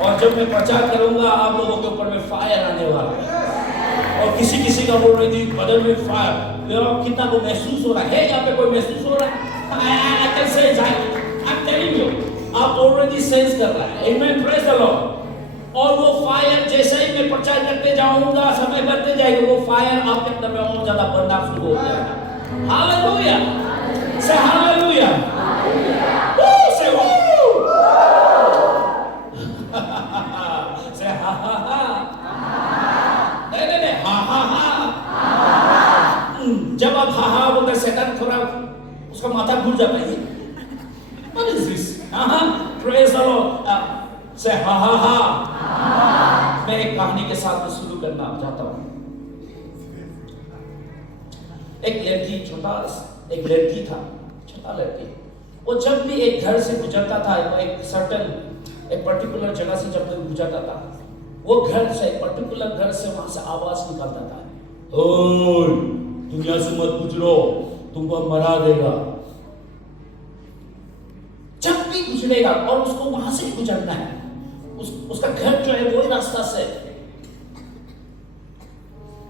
और जब मैं प्रचार करूंगा आप लोगों के ऊपर में फायर आने वाला है। और किसी किसी का बोल रही थी बदल में फायर, कितना को महसूस हो रहा है? यहाँ पे कोई महसूस हो रहा है? आप ऑलरेडी सेंस कर रहा है। आमेन, प्रेज द लॉर्ड। और वो फायर जैसे ही मैं प्रचार करते जाऊंगा, समय बढ़ते जाएगा, वो फायर आपके अंदर में और ज्यादा बढ़ना शुरू हो जाएगा। हालेलुया, से हालेलुया, से वो, से हा हा हा, नहीं हा हा हा। जब आप हा हा बोलते शैतान थोड़ा उसका माथा घूर जाता है। What is this? Praise the Lord. Say ha ha ha. मैं एक कहानी के साथ में शुरू करना चाहता हूँ। एक लड़की था, छोटा लड़की। वो जब भी एक घर से गुजरता था, एक पर्टिकुलर जगह से जब भी गुजरता था, वो घर से पर्टिकुलर घर से वहां से आवाज निकलता था, ओए तुम यहाँ से मत गुजरो, तुमको मरा देगा। जब भी गुजरेगा और उसको वहां से गुजरना है, उसका घर जो है वही रास्ता से,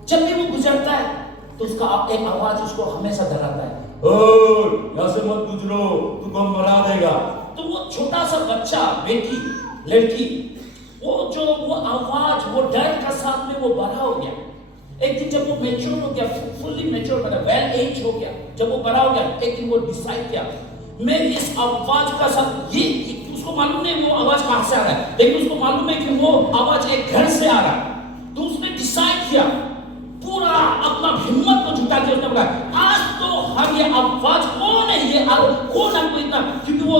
जब भी वो गुजरता है तो उसका एक आवाज उसको हमेशा डराता है, ओए यहाँ से मत गुजरो, तुमको मरा देगा। तो वो छोटा सा बच्चा, बेटी, लड़की, वो आवाज, वो डर का साथ में वो बड़ा हो गया। एक दिन जब वो मैच्योर हो गया, फुल्ली मैच्योर, मतलब वेल एज हो गया, जब वो बड़ा हो गया, एक दिन वो डिसाइड किया, मैं इस आवाज का साथ, ये उसको मालूम नहीं वो आवाज कहां से आ रहा है, लेकिन उसको मालूम है कि वो आवाज एक घर से आ रहा है। तो उसने डिसाइड किया, पूरा अपना हिम्मत को जुटा के उसने बोला, आज तो हम ये आवाज कौन है, ये कौन हमको इतना, क्योंकि वो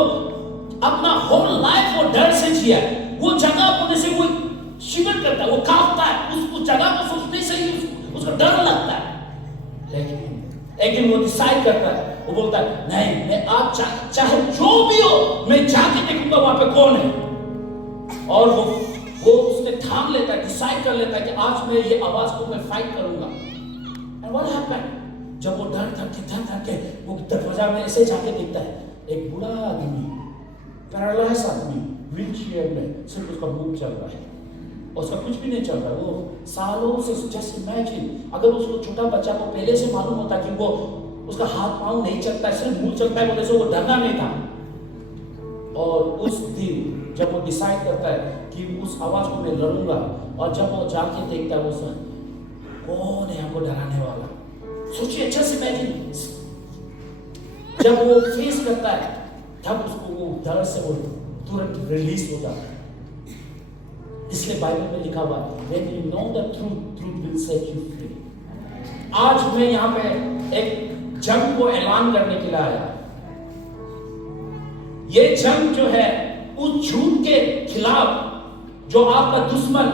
अपना होल लाइफ वो डर से जिया है। वो जगह होने से वो शिवर करता है, वो कांपता है, उस जगह को सोचने से ही उसको डर लगता है। लेकिन वो डिसाइड करता है, वो बोलता है नहीं, मैं आज चाहे जो भी हो, मैं जाके देखूंगा वहां पे कौन है। और वो उसने ठान लेता है, डिसाइड कर लेता है कि आज मैं ये आवाज को मैं फाइट करूंगा। एंड व्हाट हैपेंड, जब वो डर के वो दरवाजा में ऐसे जाके देखता है, एक बूढ़ा आदमी, पैरालाइज आदमी, व्हील चेयर में, सिर्फ उसका मुंह चल रहा है, उसका कुछ भी नहीं चल रहा। वो सालों से, जस्ट इमेजिन, अगर उसको छोटा बच्चा को पहले से मालूम होता कि वो उसका हाथ पांव नहीं चलता है, सिर्फ मुंह चलता है, बोले से वो डरना नहीं था। और उस दिन जब वो डिसाइड करता है कि उस आवाज को मैं लड़ूंगा, और जब वो जाके देखता है, वो कौन है हमको डराने वाला, सोचिए अच्छा से इमेजिन। जब वो फेस करता है, तब उसको वो डर से वो तुरंत रिलीज हो जाता है। इसलिए बाइबल में लिखा हुआ है, when you know the truth, truth will set you free। आज मैं यहाँ पे एक जंग को ऐलान करने के लिए आया। ये जंग जो है उस झूठ के खिलाफ जो आपका दुश्मन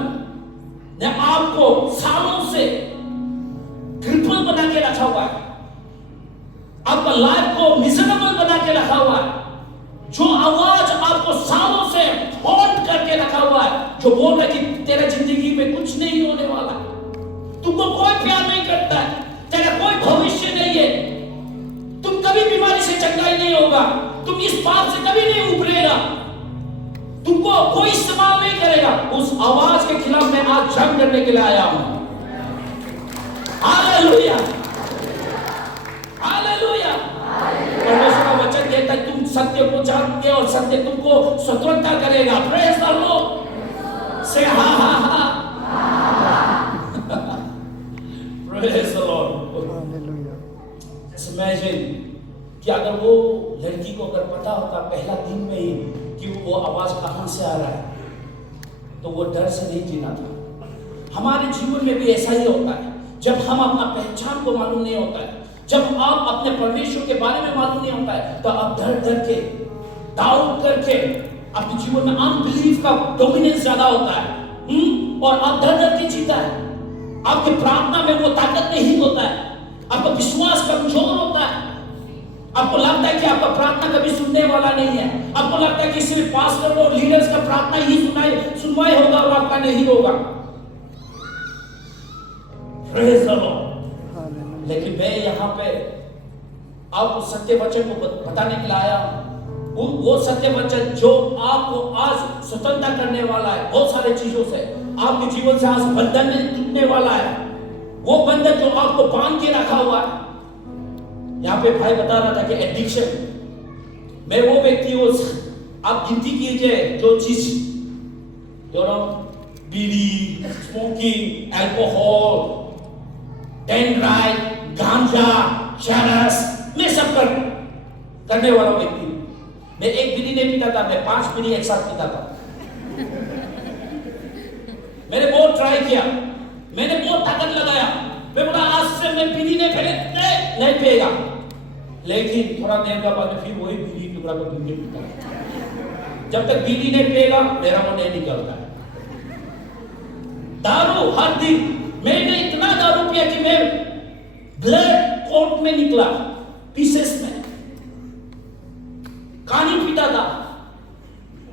ने आपको सालों से क्रिपल बना के रखा हुआ है, आपका लाइफ को मिजरेबल बना के रखा हुआ है, जो आवाज आपको सालों से हॉन्ट करके रखा हुआ है, जो बोल रहा है कि तेरा जिंदगी में कुछ नहीं होने वाला, तुमको कोई प्यार नहीं करता है, तेरा कोई भविष्य नहीं है, तुम कभी बीमारी से चंगाई नहीं होगा, तुम इस पाप से कभी नहीं उभरेगा, तुमको कोई इस्तेमाल नहीं करेगा। उस आवाज के खिलाफ मैं आज जंग करने के लिए आया हूं। Hallelujah, hallelujah. परमेश्वर का वचन कहता है तुम सत्य को जानते और सत्य तुमको स्वतंत्रता करेगा। प्रेज द लॉर्ड, से हा हा हा, प्रेज द लॉर्ड। इमेजिन कि अगर वो लड़की को अगर पता होता पहला दिन में ही कि वो आवाज कहां से आ रहा है, तो वो डर से नहीं जीना था। हमारे जीवन में भी ऐसा ही होता है, जब हम अपना पहचान को मालूम नहीं होता है, जब आप अपने परमेश्वर के बारे में मालूम नहीं होता है, तो आप डर के, डाउट करके, अपने जीवन में अनबिलीफ का डोमिनेंस ज्यादा होता है, और आप डर के जीता है। आपके प्रार्थना में वो ताकत नहीं होता है, आपका विश्वास कमजोर होता है, आपको लगता है कि आपका प्रार्थना कभी सुनने वाला नहीं है, आपको लगता है कि सिर्फ पास्टर और लीडर्स का प्रार्थना ही सुनवाई होगा और आपका नहीं होगा। Praise the Lord. लेकिन मैं यहाँ पे आपको सत्य वचन को बताने के लिए आया हूं वो सत्य वचन जो आपको आज स्वतंत्रता करने वाला है बहुत सारे चीजों से, आपके जीवन से आज बंधन टूटने वाला है, वो बंधन जो आपको बांध के रखा हुआ है। यहाँ पे भाई बता रहा था कि एडिक्शन में वो व्यक्ति, वो आप गिनती कीजिए जो चीज बीड़ी, स्मोकिंग, अल्कोहल, डेंड्राइट, गांजा, चरस में सब करने वाला व्यक्ति। मैं एक बीड़ी नहीं पीता था, मैं 5 बीड़ी एक साथ पीता था। मैंने बहुत ट्राई किया, मैंने बहुत ताकत लगाया, मैं बोला आज से मैं बीड़ी नहीं पिएगा, लेकिन थोड़ा देर के बाद फिर वही बीड़ी टुकड़ा को पीता। जब तक बीड़ी नहीं पिएगा मेरा मुंह नहीं निकलता है। दारू हर दिन, मैंने इतना दारू पिया कि मैं ब्लड कोट में निकला, पीसेस में। कानी पीता था,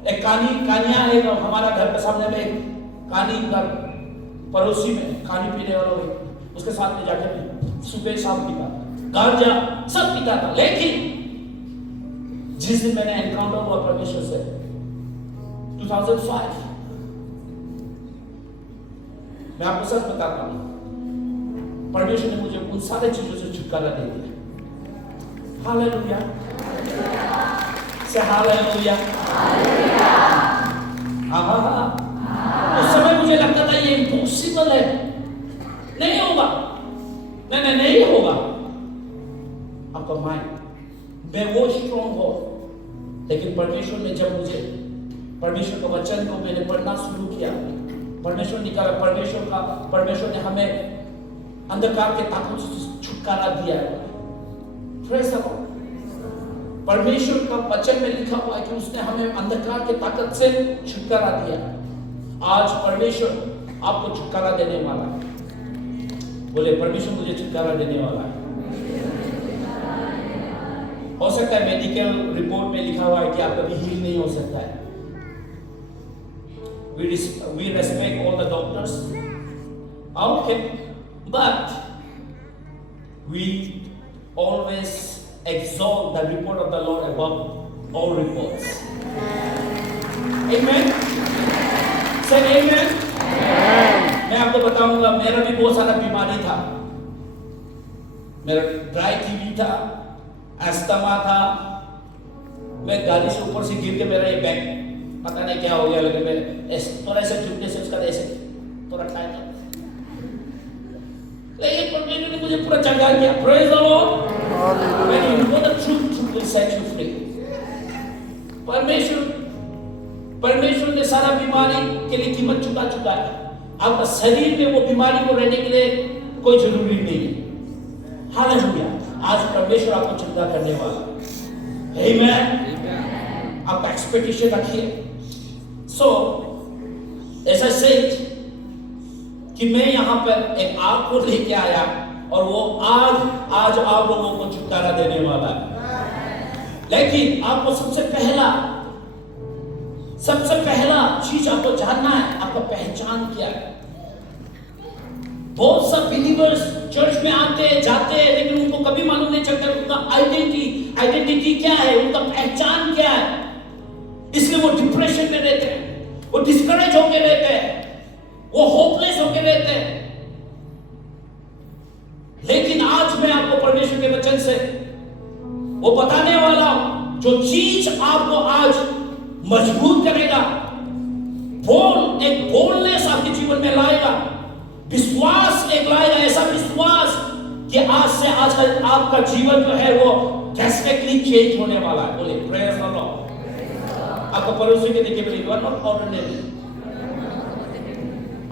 एक कानिया है हमारा घर के सामने में, एक कानी का पड़ोसी में कानी पीने वाला है, उसके साथ में जाके मैं सुबह शाम पीता, गांजा सब पीता था। लेकिन जिस दिन मैंने एनकाउंटर हुआ परमेश्वर से 2005, मैं आपको सच बताता हूं, परमेश्वर ने मुझे उन सारे चीजों से छुटकारा दे दिया। हालेलुया, से हालेलुया। उस समय मुझे लगता था ये इम्पॉसिबल है, नहीं होगा, नहीं होगा। आपका माइंड में वो स्ट्रॉन्ग हो, लेकिन परमेश्वर ने जब मुझे परमेश्वर का वचन को मैंने पढ़ना शुरू किया, परमेश्वर निकाला, परमेश्वर ने हमें अंधकार के ताकत से छुटकारा दिया है। Praise the Lord. परमेश्वर का वचन में लिखा हुआ है कि उसने हमें अंधकार के ताकत से छुटकारा दिया। आज परमेश्वर आपको छुटकारा देने वाला है। बोले परमेश्वर मुझे छुटकारा देने वाला है। हो सकता है मेडिकल रिपोर्ट में लिखा हुआ है कि आप कभी हील नहीं हो सकता है। We respect all the doctors, okay, but we always exalt the report of the Lord above all reports. Amen. Say amen. मैं आपको बताऊंगा, मेरा भी बहुत सारा बीमारी था। मेरा ड्राई टीबी था, अस्थमा था, मैं गाड़ी से ऊपर से गिर के मेरा ये बैक पता नहीं क्या हो गया, लेकिन मैं थोड़ा ऐसे झुकने से उसका ऐसे थोड़ा खाया था, लेकिन परमेश्वर ने मुझे पूरा जगा दिया। Praise the Lord. When you know the truth, truth will set you free. परमेश्वर ने सारा बीमारी के लिए कीमत चुका है। आपका शरीर में वो बीमारी को रहने के लिए कोई जरूरी नहीं है। हालेलुया। आज परमेश्वर आपको चिंता करने वाला है। आमेन। आपका एक्सपेक्टेशन रखिए। So, ऐसा सेठ कि मैं यहाँ पर एक आग को लेके आया और वो आग आज आप लोगों को छुटकारा देने वाला है। लेकिन आपको सबसे पहला चीज आपको जानना है, आपका पहचान क्या है। बहुत सब बिलीवर्स चर्च में आते जाते हैं, लेकिन उनको कभी मालूम नहीं चलता उनका आइडेंटिटी क्या है, उनका पहचान क्या है। इसलिए वो डिप्रेशन में रहते हैं, वो डिस्करेज होके रहते हैं, वो होपलेस होके रहते हैं। लेकिन आज मैं आपको परमेश्वर के वचन से वो बताने वाला हूं, जो चीज आपको आज मजबूत करेगा, एक बोलनेस आपके जीवन में लाएगा, विश्वास एक लाएगा, ऐसा विश्वास कि आज से आज आपका जीवन जो है वो ड्रास्टिकली चेंज होने वाला है। बोले प्रेज़ द लॉर्ड। आपको पड़ोसी के देखिए, बोले यू आर नॉट ऑर्डिनरी,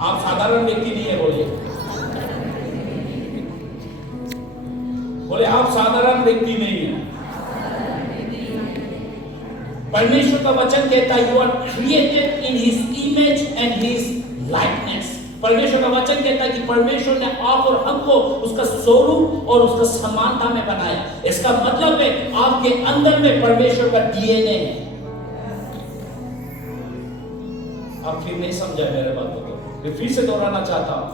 आप साधारण व्यक्ति नहीं है। बोले आप साधारण व्यक्ति नहीं है। परमेश्वर का वचन कहता है you are created in his image and his likeness. परमेश्वर का वचन कहता है कि परमेश्वर ने आप और हमको उसका स्वरूप और उसका समानता में बनाया। इसका मतलब है आपके अंदर में परमेश्वर का डीएनए है। आप फिर नहीं समझा मेरे बात को, मैं फिर से दोहराना चाहता हूं।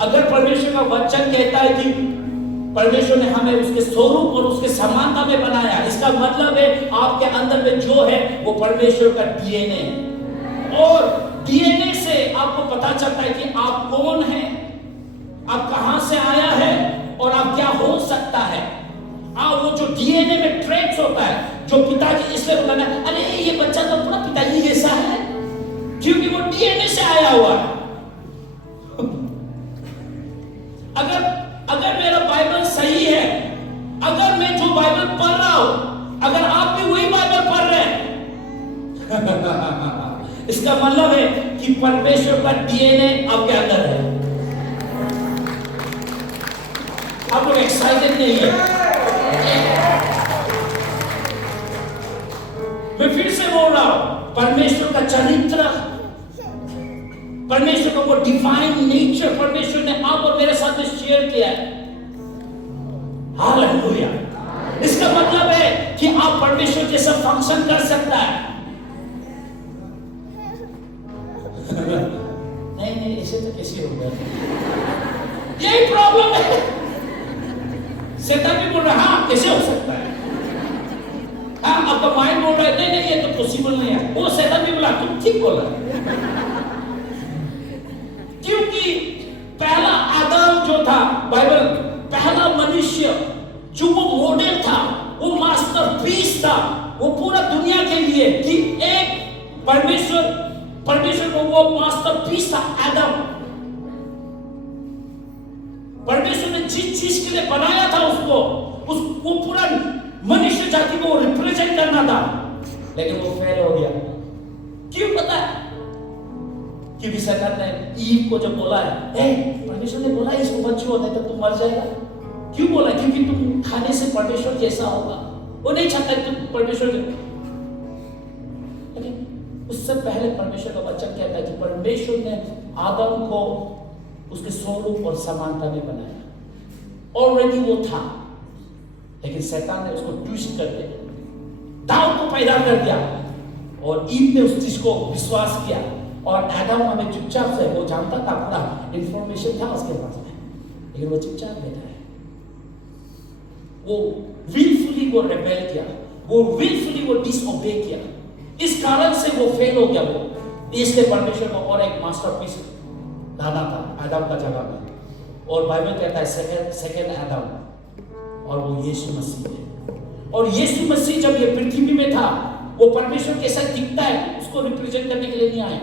अगर परमेश्वर का वचन कहता है कि परमेश्वर ने हमें उसके स्वरूप और उसके समानता में बनाया। इसका मतलब है आपके अंदर में जो है वो परमेश्वर का डीएनए है। और डीएनए से आपको पता चलता है कि आप कौन हैं, आप कहां से आया है और आप क्या हो सकता है। वो जो डीएनए में ट्रेट्स होता है, जो पिताजी इसलिए बताना, अरे ये बच्चा तो पूरा पिताजी जैसा है, क्योंकि वो डीएनए से आया हुआ है। अगर मेरा बाइबल सही है, अगर मैं जो बाइबल पढ़ रहा हूं, अगर आप भी वही बाइबल पढ़ रहे हैं इसका मतलब है कि परमेश्वर का डीएनए आपके अंदर है। आप लोग एक्साइटेड नहीं है? मैं फिर से बोल रहा हूं, परमेश्वर का चरित्र, परमेश्वर का वो डिवाइन नेचर परमेश्वर ने आप और मेरे साथ में शेयर किया है। हालेलुया। इसका मतलब है कि आप परमेश्वर जैसा फंक्शन कर सकता है। नहीं ऐसे तो कैसे होगा? यही प्रॉब्लम है। शैतान भी बोल रहा है हाँ कैसे हो सकता है, हाँ आपका माइंड बोल रहा है नहीं ये तो पॉसिबल नहीं है। वो शैतान भी बोला तुम ठीक बोला, क्योंकि पहला आदम जो था, बाइबल पहला मनुष्य जो वो मॉडल था, वो मास्टरपीस था, वो पूरा दुनिया के लिए कि एक परमेश्वर को वो मास्टरपीस था आदम। परमेश्वर ने जिस चीज के लिए बनाया था उसको पूरा मनुष्य जाति को रिप्रेजेंट करना था, लेकिन वो फेल हो गया। क्यों पता है? क्योंकि शैतान ने ईव को जब बोला है परमेश्वर ने बोला इसको मत छुओ नहीं तो तुम मर जाएगा। क्यों बोला? क्योंकि तुम खाने से परमेश्वर जैसा होगा। वो नहीं चाहता तुम परमेश्वर, लेकिन उससे पहले परमेश्वर का वचन कहता है कि परमेश्वर ने आदम को उसके स्वरूप और समानता में बनाया। ऑलरेडी वो था, लेकिन शैतान ने उसको ट्विस्ट कर दिया, दाऊद को पैदा कर दिया और ईव ने उस चीज को विश्वास किया। और आदम हमें चुपचाप से, वो जानता था, पूरा इंफॉर्मेशन था उसके पास में, लेकिन वो चुपचाप बैठा है। वो विलफुली वो रेबेल किया, वो विलफुली वो डिसओबे किया। इस कारण से वो फेल हो गया। वो इसलिए परमेश्वर को और एक मास्टरपीस लाना था आदम का जगह में। और बाइबल कहता है सेकंड आदम, और वो यीशु मसीह है। और यीशु मसीह जब ये पृथ्वी में था, वो परमेश्वर कैसा दिखता है उसको रिप्रेजेंट करने के लिए नहीं आया।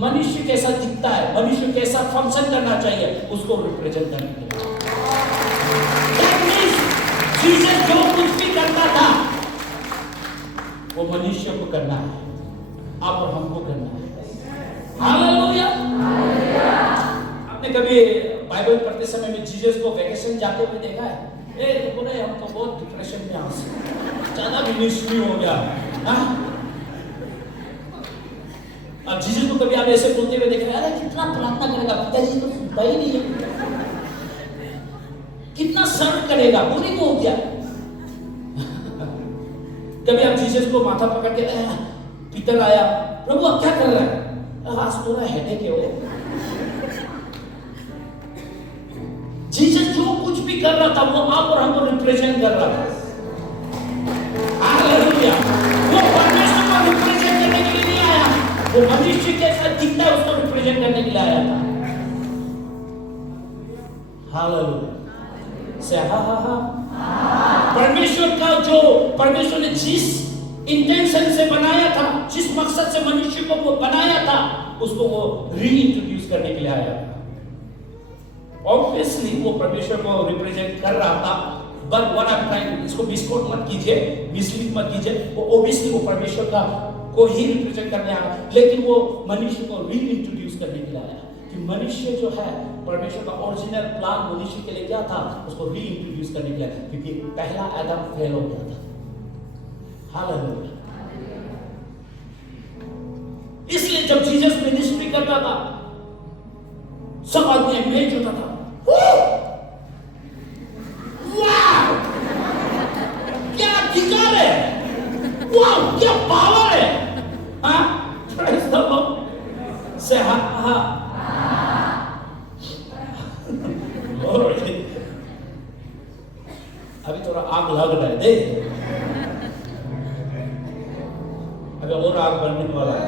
मनुष्य कैसा दिखता है, मनुष्य कैसा फंक्शन करना चाहिए उसको रिप्रेजेंट करने के लिए। जीसस जो कुछ भी करता था वो मनुष्य को करना है, आप और हमको करना है। हालेलुया। आपने कभी बाइबल पढ़ते समय में जीसस को वैकेशन जाते हुए देखा है? तो बोले हम तो बहुत डिप्रेशन में आ, ज्यादा मिनिस्ट्री हो गया। अब जीसस को कभी आप ऐसे बोलते हुए देख रहे हैं, अरे कितना प्रार्थना करेगा, पिताजी तो सुनता ही नहीं है, कितना सर्व करेगा, वो नहीं हो गया। कभी आप जीसस को माथा पकड़ के पीटर आया, प्रभु आप क्या कर रहे हैं? आज पूरा हेडेक है वो। जीसस जो कुछ भी कर रहा था वो आप और हमको रिप्रेजेंट कर रहा था। हालेलुया। वो परमेश्वर को रिप्रेजेंट करने के लिए नहीं आया, वो मनुष्य कैसा दिखता है उसको रिप्रेजेंट करने के लिए आया था। हालेलुया से हा। परमेश्वर ने जिस इंटेंशन से बनाया था, जिस मकसद से मनुष्य को वो बनाया था, उसको वो रीइंट्रोड्यूस करने के लिए आया था। ऑब्वियसली वो परमेश्वर को रिप्रेजेंट कर रहा था, but what I am trying, इसको मिसकोट मत कीजिए, मिसलीड मत कीजिए। वो ऑब्वियसली वो परमेश्वर का को ही रिप्रेजेंट करने आया, लेकिन वो मनुष्य को रीइंट्रोड्यूस करने के लिए आया कि मनुष्य जो है, परमेश्वर का ओरिजिनल प्लान मनुष्य के लिए क्या था, उसको रीइंट्रोड्यूस करने के लिए, क्योंकि पहला आदम फेल हो गया था। हालेलुया। इसलिए जब जीसस मिनिस्ट्री करता था, सब आदमी अमेज होता था, वाह क्या अधिकार है, वाह क्या पावर है। हाँ, प्रेज द लॉर्ड से लग रहा है, देख अगर और आग बनने वाला है।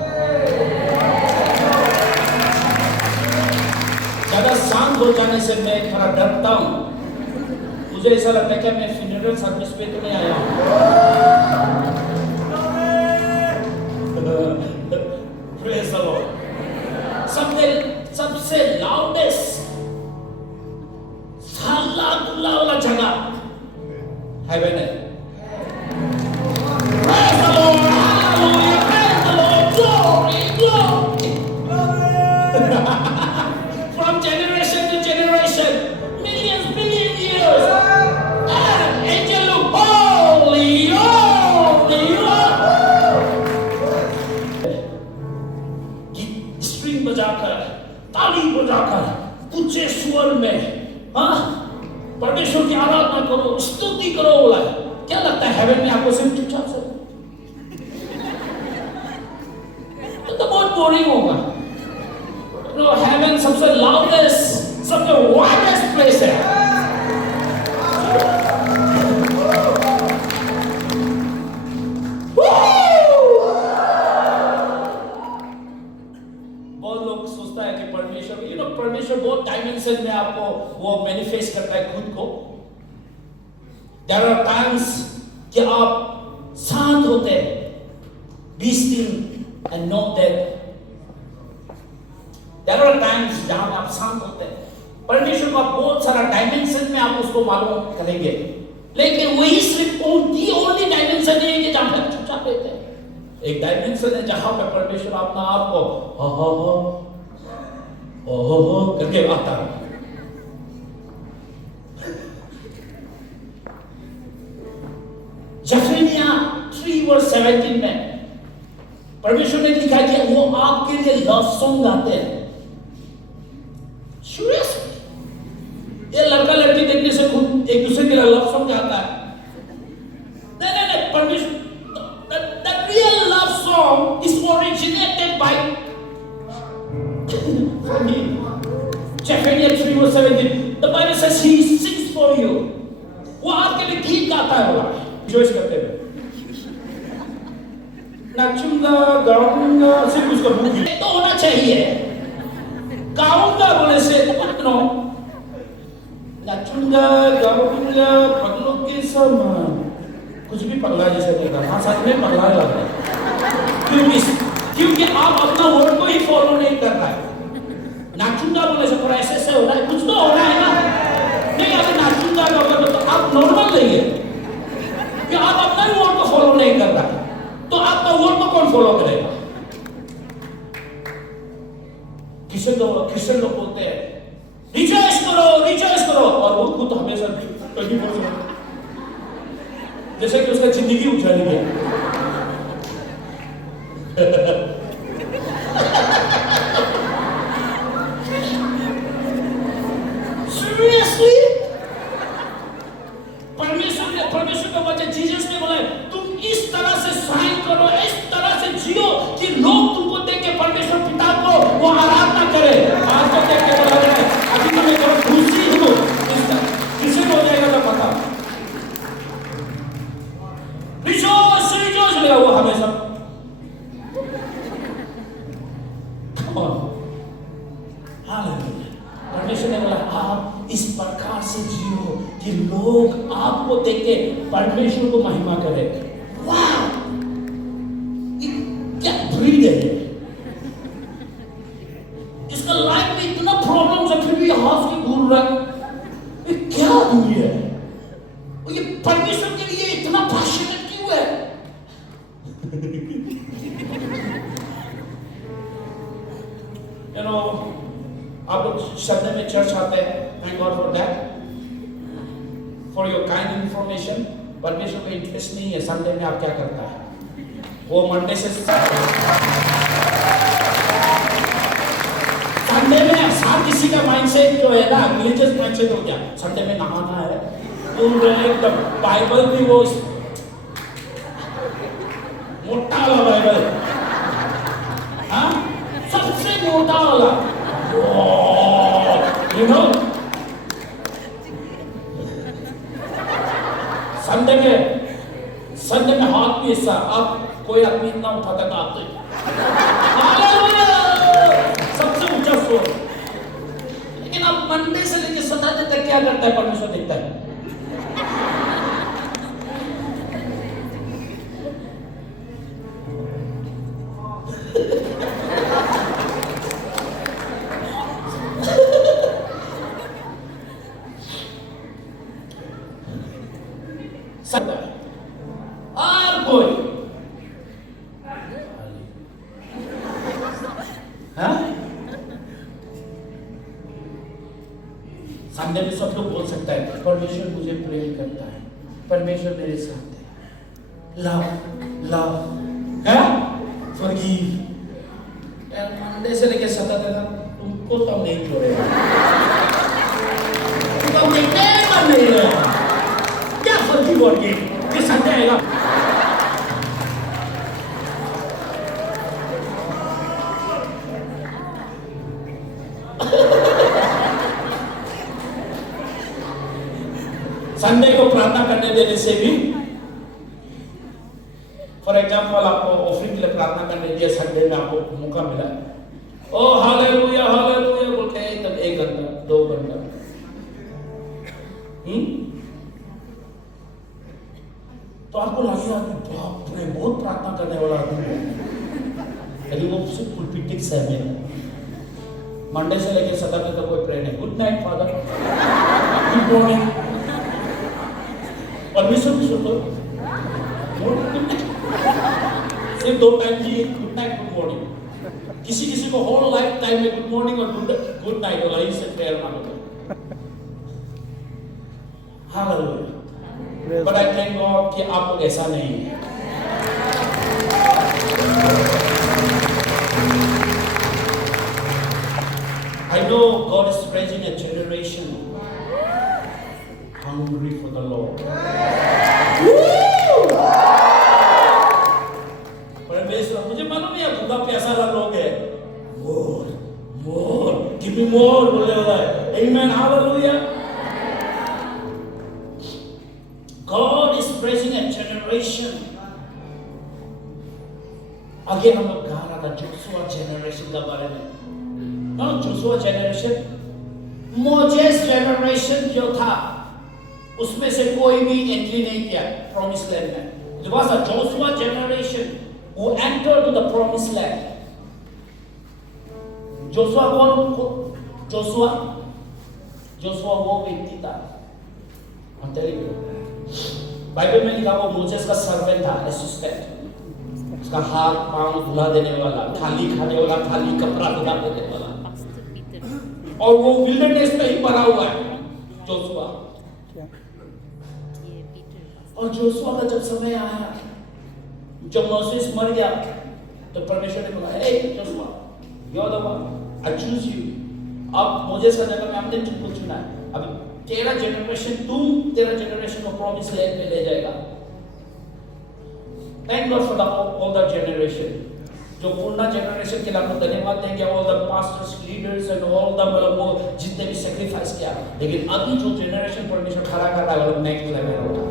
ज्यादा शांत हो जाने से मैं थोड़ा डरता हूं। मुझे ऐसा लगता है कि मैं फ्यूनरल सर्विस पे तो नहीं आया हूं। Praise the Lord. सबसे लाउडेस्ट हल्ला गुल्ला वाला जगह हेवन है। Praise the Lord, hallelujah, praise the Lord, glory, glory. From generation to generation, billion years, and angel look, holy, holy, string बजाकर, ताली बजाकर ऊंचे स्वर में, हाँ, परमेश्वर की आराधना करो, स्तुति करो बोला है। क्या लगता है हेवन में आपको सिर्फ चुपचाप से? तो बहुत बोरिंग होगा। तो हेवन सबसे लाउडेस्ट, सबसे वाइडेस्ट प्लेस है। परमेश्वर बहुत डायमेंशन में आपको वो मैनिफेस्ट करता है खुद को। There are times कि आप शांत होते हैं, be still and know that there are times जहां आप शांत होते हैं। परमेश्वर का बहुत सारा डायमेंशन में आप उसको मालूम करेंगे, लेकिन वही सिर्फ ओनली डायमेंशन है कि जहां पर चुपचाप रहते हैं। एक डायमेंशन है जहां पर परमेश्वर अपना आप को ओहो करके आता है। जफनिया 3:17 में परमेश्वर ने लिखा कि वो आपके लिए लव सॉन्ग गाते हैं। सीरियसली, ये लड़का लड़की देखने से खुद एक दूसरे के लिए लव सॉन्ग गाता है। नहीं, परमेश्वर, the real love song is originated by from him. Zephaniah 3:17, the Bible says he sings for you. वो आपके लिए गीत गाता है, बोला जोश करते हुए, नाचूंगा गाऊंगा, सिर्फ उसका मुंह तो होना चाहिए। गाऊंगा बोले से तो नाचूंगा गाऊंगा पगलों के समान, कुछ भी पगला जैसे बोलता। हाँ, सच में पगला लग रहा है, क्योंकि आप अपना वर्ड को ही फॉलो नहीं कर रहा है। नाचूंगा बोले से थोड़ा ऐसे हो रहा है, कुछ तो हो रहा है ना। नहीं, अगर नाचूंगा तो आप नॉर्मल नहीं है कि आप अपना ही वर्ड को फॉलो नहीं कर रहा है, तो आपका वर्ड को कौन फॉलो करेगा? क्रिश्चियन लोग बोलते हैं रिजॉइस करो, और वो खुद हमेशा कहीं जैसे कि उसका जिंदगी उछाली गई। Seriously? परमेश्वर का वचन जीसस ने बोला तुम इस तरह से साइन करो, इस तरह से जियो कि लोग तुमको देख के परमेश्वर पिता को वो आराधना करे। आज तो देख के बोला है, अभी तो मैं बहुत खुशी हूँ, किसे हो जाएगा तो पता। रिजॉइस लेगा वो हमेशा। परमेश्वर ने बोला आप इस प्रकार से जियो कि लोग आपको देख के परमेश्वर को महिमा करें। वाह, क्या ब्रीड है! इसका लाइफ में इतना प्रॉब्लम है, फिर भी हाथ के घूम रहा है। ये क्या दुनिया है? और ये परमेश्वर के लिए इतना पैशनेट क्यों है? You know, आप लोग संडे में चर्च आते हैं, thank God for that, for your kind information. परमेश्वर को इंटरेस्ट नहीं है संडे में आप क्या करता है। वो मंडे से संडे में हर किसी का माइंडसेट जो है ना, रिलीजियस माइंडसेट हो गया, संडे में नहाना है, तो बाइबल भी वो मोटा वाला बाइबल, हाँ, सबसे मोटा वाला, you know, संडे में हिस्सा, आप कोई आदमी इतना उठाता था आप तो हालेलुया, सबसे ऊंचा स्वर। लेकिन आप मंडे से लेकर सैटरडे तक क्या करता है परमेश्वर देखता है। और कोई संडे में सब लोग बोल सकता है परमेश्वर मुझे प्रेम करता है, परमेश्वर मेरे साथ है, लव लव है, फॉरगिव। मंडे से लेकर सैटरडे तक तुमको तो नहीं छोड़ेगा, तुमको देखने का नहीं रहेगा। क्या फॉरगिव और ये संडे आएगा। संडे को प्रार्थना करने देने से भी, फॉर एग्जाम्पल आपको ऑफरिंग के लिए प्रार्थना करने दिया, संडे में आपको मौका मिला, ओ हालेलुया हालेलुया बोल के तब 1 घंटा 2 घंटा तो आपको लगेगा कि बाप रे बहुत प्रार्थना करने वाला आदमी है, लेकिन वो सिर्फ पुलपिटिक सहमे है। मंडे से लेकर सैटरडे तक कोई प्रे नहीं, good night father, good morning, परमेश्वर भी सुनते हो, सिर्फ 2 टाइम जी, गुड नाइट गुड मॉर्निंग। किसी किसी को होल लाइफ टाइम में गुड मॉर्निंग और गुड नाइट होगा, इससे प्रेयर मांगोगे। Hallelujah. But I thank God कि आप लोग ऐसा नहीं है। I know God is raising a generation hungry for the Lord. परमेश्वर मुझे मालूम है भूखा प्यासा लोग है, more more give me more बोले हुआ है। Amen, hallelujah. God is raising a generation. आगे हम लोग गा रहा था जोशुआ जनरेशन का बारे में। जोशुआ जनरेशन, मोजेस जनरेशन जो था उसमें से कोई भी एंट्री नहीं किया प्रॉमिस लैंड में। It was a Joshua generation who entered to the promised land. Joshua कौन? जोशुआ वो व्यक्ति था, हम telling you, बाइबल में लिखा वो मोजेस का सर्वेंट था, असिस्टेंट, उसका हाथ पांव धुला देने वाला, थाली खाने वाला, थाली कपड़ा धुला देने वाला, और वो विल्डरनेस में ही पड़ा हुआ है जोशुआ। और जोशुआ का जब समय आया, जब मोसेस मर गया, तो परमेश्वर ने कहा, "हे Joshua, you are the one, I choose you. अब मोसेस का जगह में हमने तुमको चुना है। अब तेरा जनरेशन को प्रॉमिस लैंड में ले जाएगा।" Thank God for the older generation, जो पुराना जनरेशन के लिए हम धन्यवाद देंगे, all the pastors, leaders and all the वो जितने भी सैक्रिफाइस किया। लेकिन अभी जो जनरेशन परमेश्वर खड़ा कर रहा है वो नेक्स्ट लेवल होगा।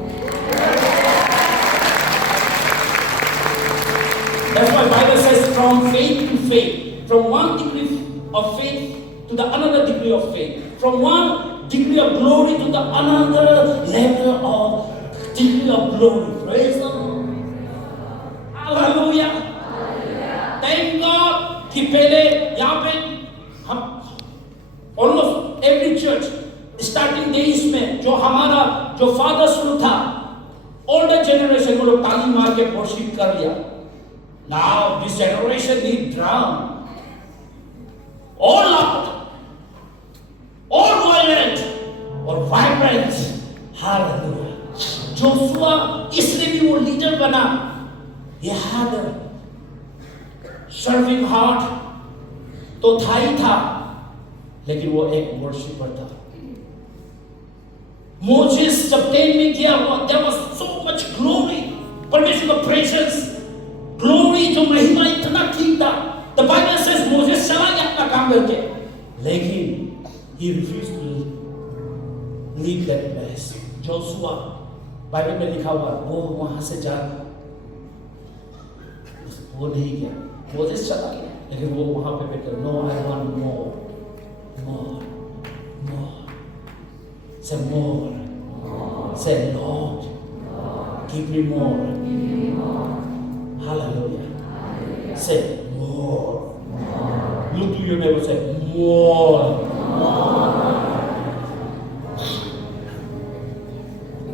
That's why Bible says from faith to faith, from one degree of faith to the another degree of faith, from one degree of glory to the another level of degree of glory. Praise the Lord. Hallelujah. Thank God कि पहले यहाँ पे हम almost every church starting days में जो हमारा जो fathers लोग था, older generation को लोग ताली मार के worship कर लिया। Now this generation need drum, all loud, all violent, or vibrant. Hallelujah. Joshua इसलिए भी वो लीडर बना, he had a serving heart तो था ही था, लेकिन वो एक वर्शिपर था। मोसेस जब टेन में किया हुआ, there was so much glory, परमेश्वर का प्रेजेंस, ग्लोरी, जो महिमा इतना ठीक था। The Bible says मोसेस चला गया अपना काम करके, लेकिन he refused to leave that place. Joshua Bible में लिखा हुआ वो वहां से जा वो नहीं गया, मोसेस चला गया, लेकिन वो वहां पे बैठे, नो आई वांट मोर, मोर, मोर, से मोर, से लॉर्ड, गिव मी मोर, हालेलुया, से मोर, look to your neighbor, say more.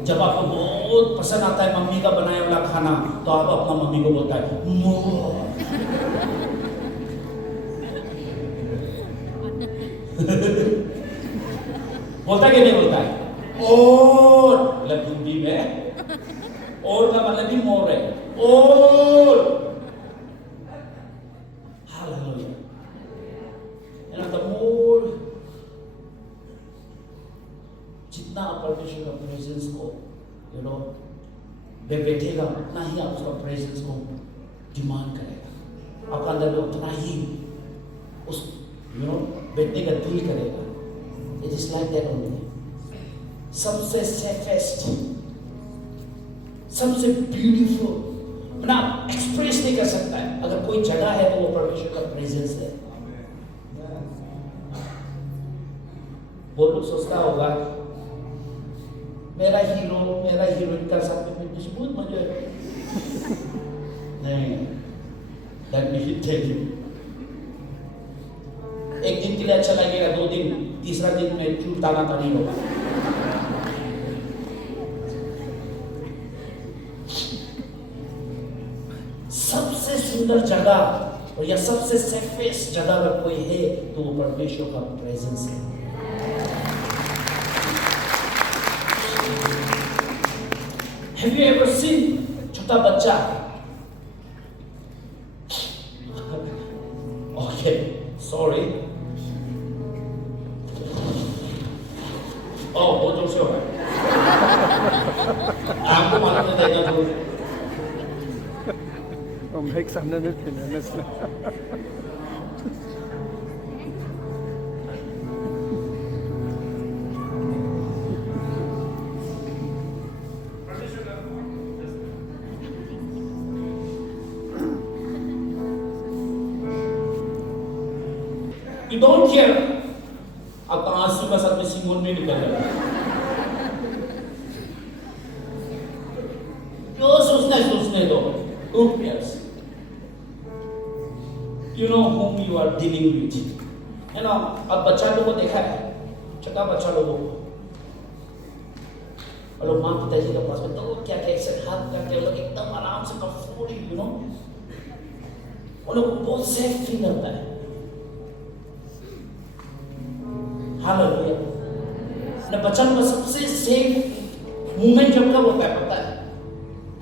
जब आपको बहुत पसंद आता है मम्मी का बनाया वाला खाना, तो आप अपना मम्मी को बोलता है मोर। बोलता है कि नहीं बोलता है? और मतलब हिंदी में और का मतलब भी मोर है, और हालेलुया। the more जितना आप परमेश्वर का प्रेजेंस को बैठेगा, उतना ही आप उसका प्रेजेंस को डिमांड करेगा, आपका अंदर में उतना ही उस बैठने का दिल करेगा। It is like that only. सबसे सेफेस्ट, सबसे ब्यूटीफुल ना एक्सप्रेस नहीं कर सकता है, अगर कोई जगह है तो वो परमेश्वर का प्रेजेंस है। वो लोग सोचता होगा मेरा हीरो मेरा हीरोइन का साथ में मिलने से बहुत मजा है। नहीं, लेट मी टेल यू, एक दिन के लिए अच्छा लगेगा, 2 दिन, तीसरा दिन में चूल ताना तानी होगा। सबसे सुंदर जगह और या सबसे सेफेस्ट जगह अगर कोई है तो वो परमेश्वर का प्रेजेंस है। Have you ever seen छोटा बच्चा? Okay, sorry. बहुत जोर से हो रहा है। आपको मालूम नहीं देगा तो। Make some of it. You don't care. आपका आंसू का साथ में सिमोन में निकल रहा है। जो सोचने दो। Who cares? You know whom you are dealing with. है ना? अब बच्चा लोगों को देखा है, छोटा बच्चा लोगों को, और लोग माँ पिताजी के पास में तो क्या कैसे हाथ करके लोग एकदम आराम से कंफर्टेबल, उन लोगों को बहुत सेफ फील होता है। हालेलुया। ना बच्चा का सबसे सेफ मूवमेंट जब कब होता है पता है?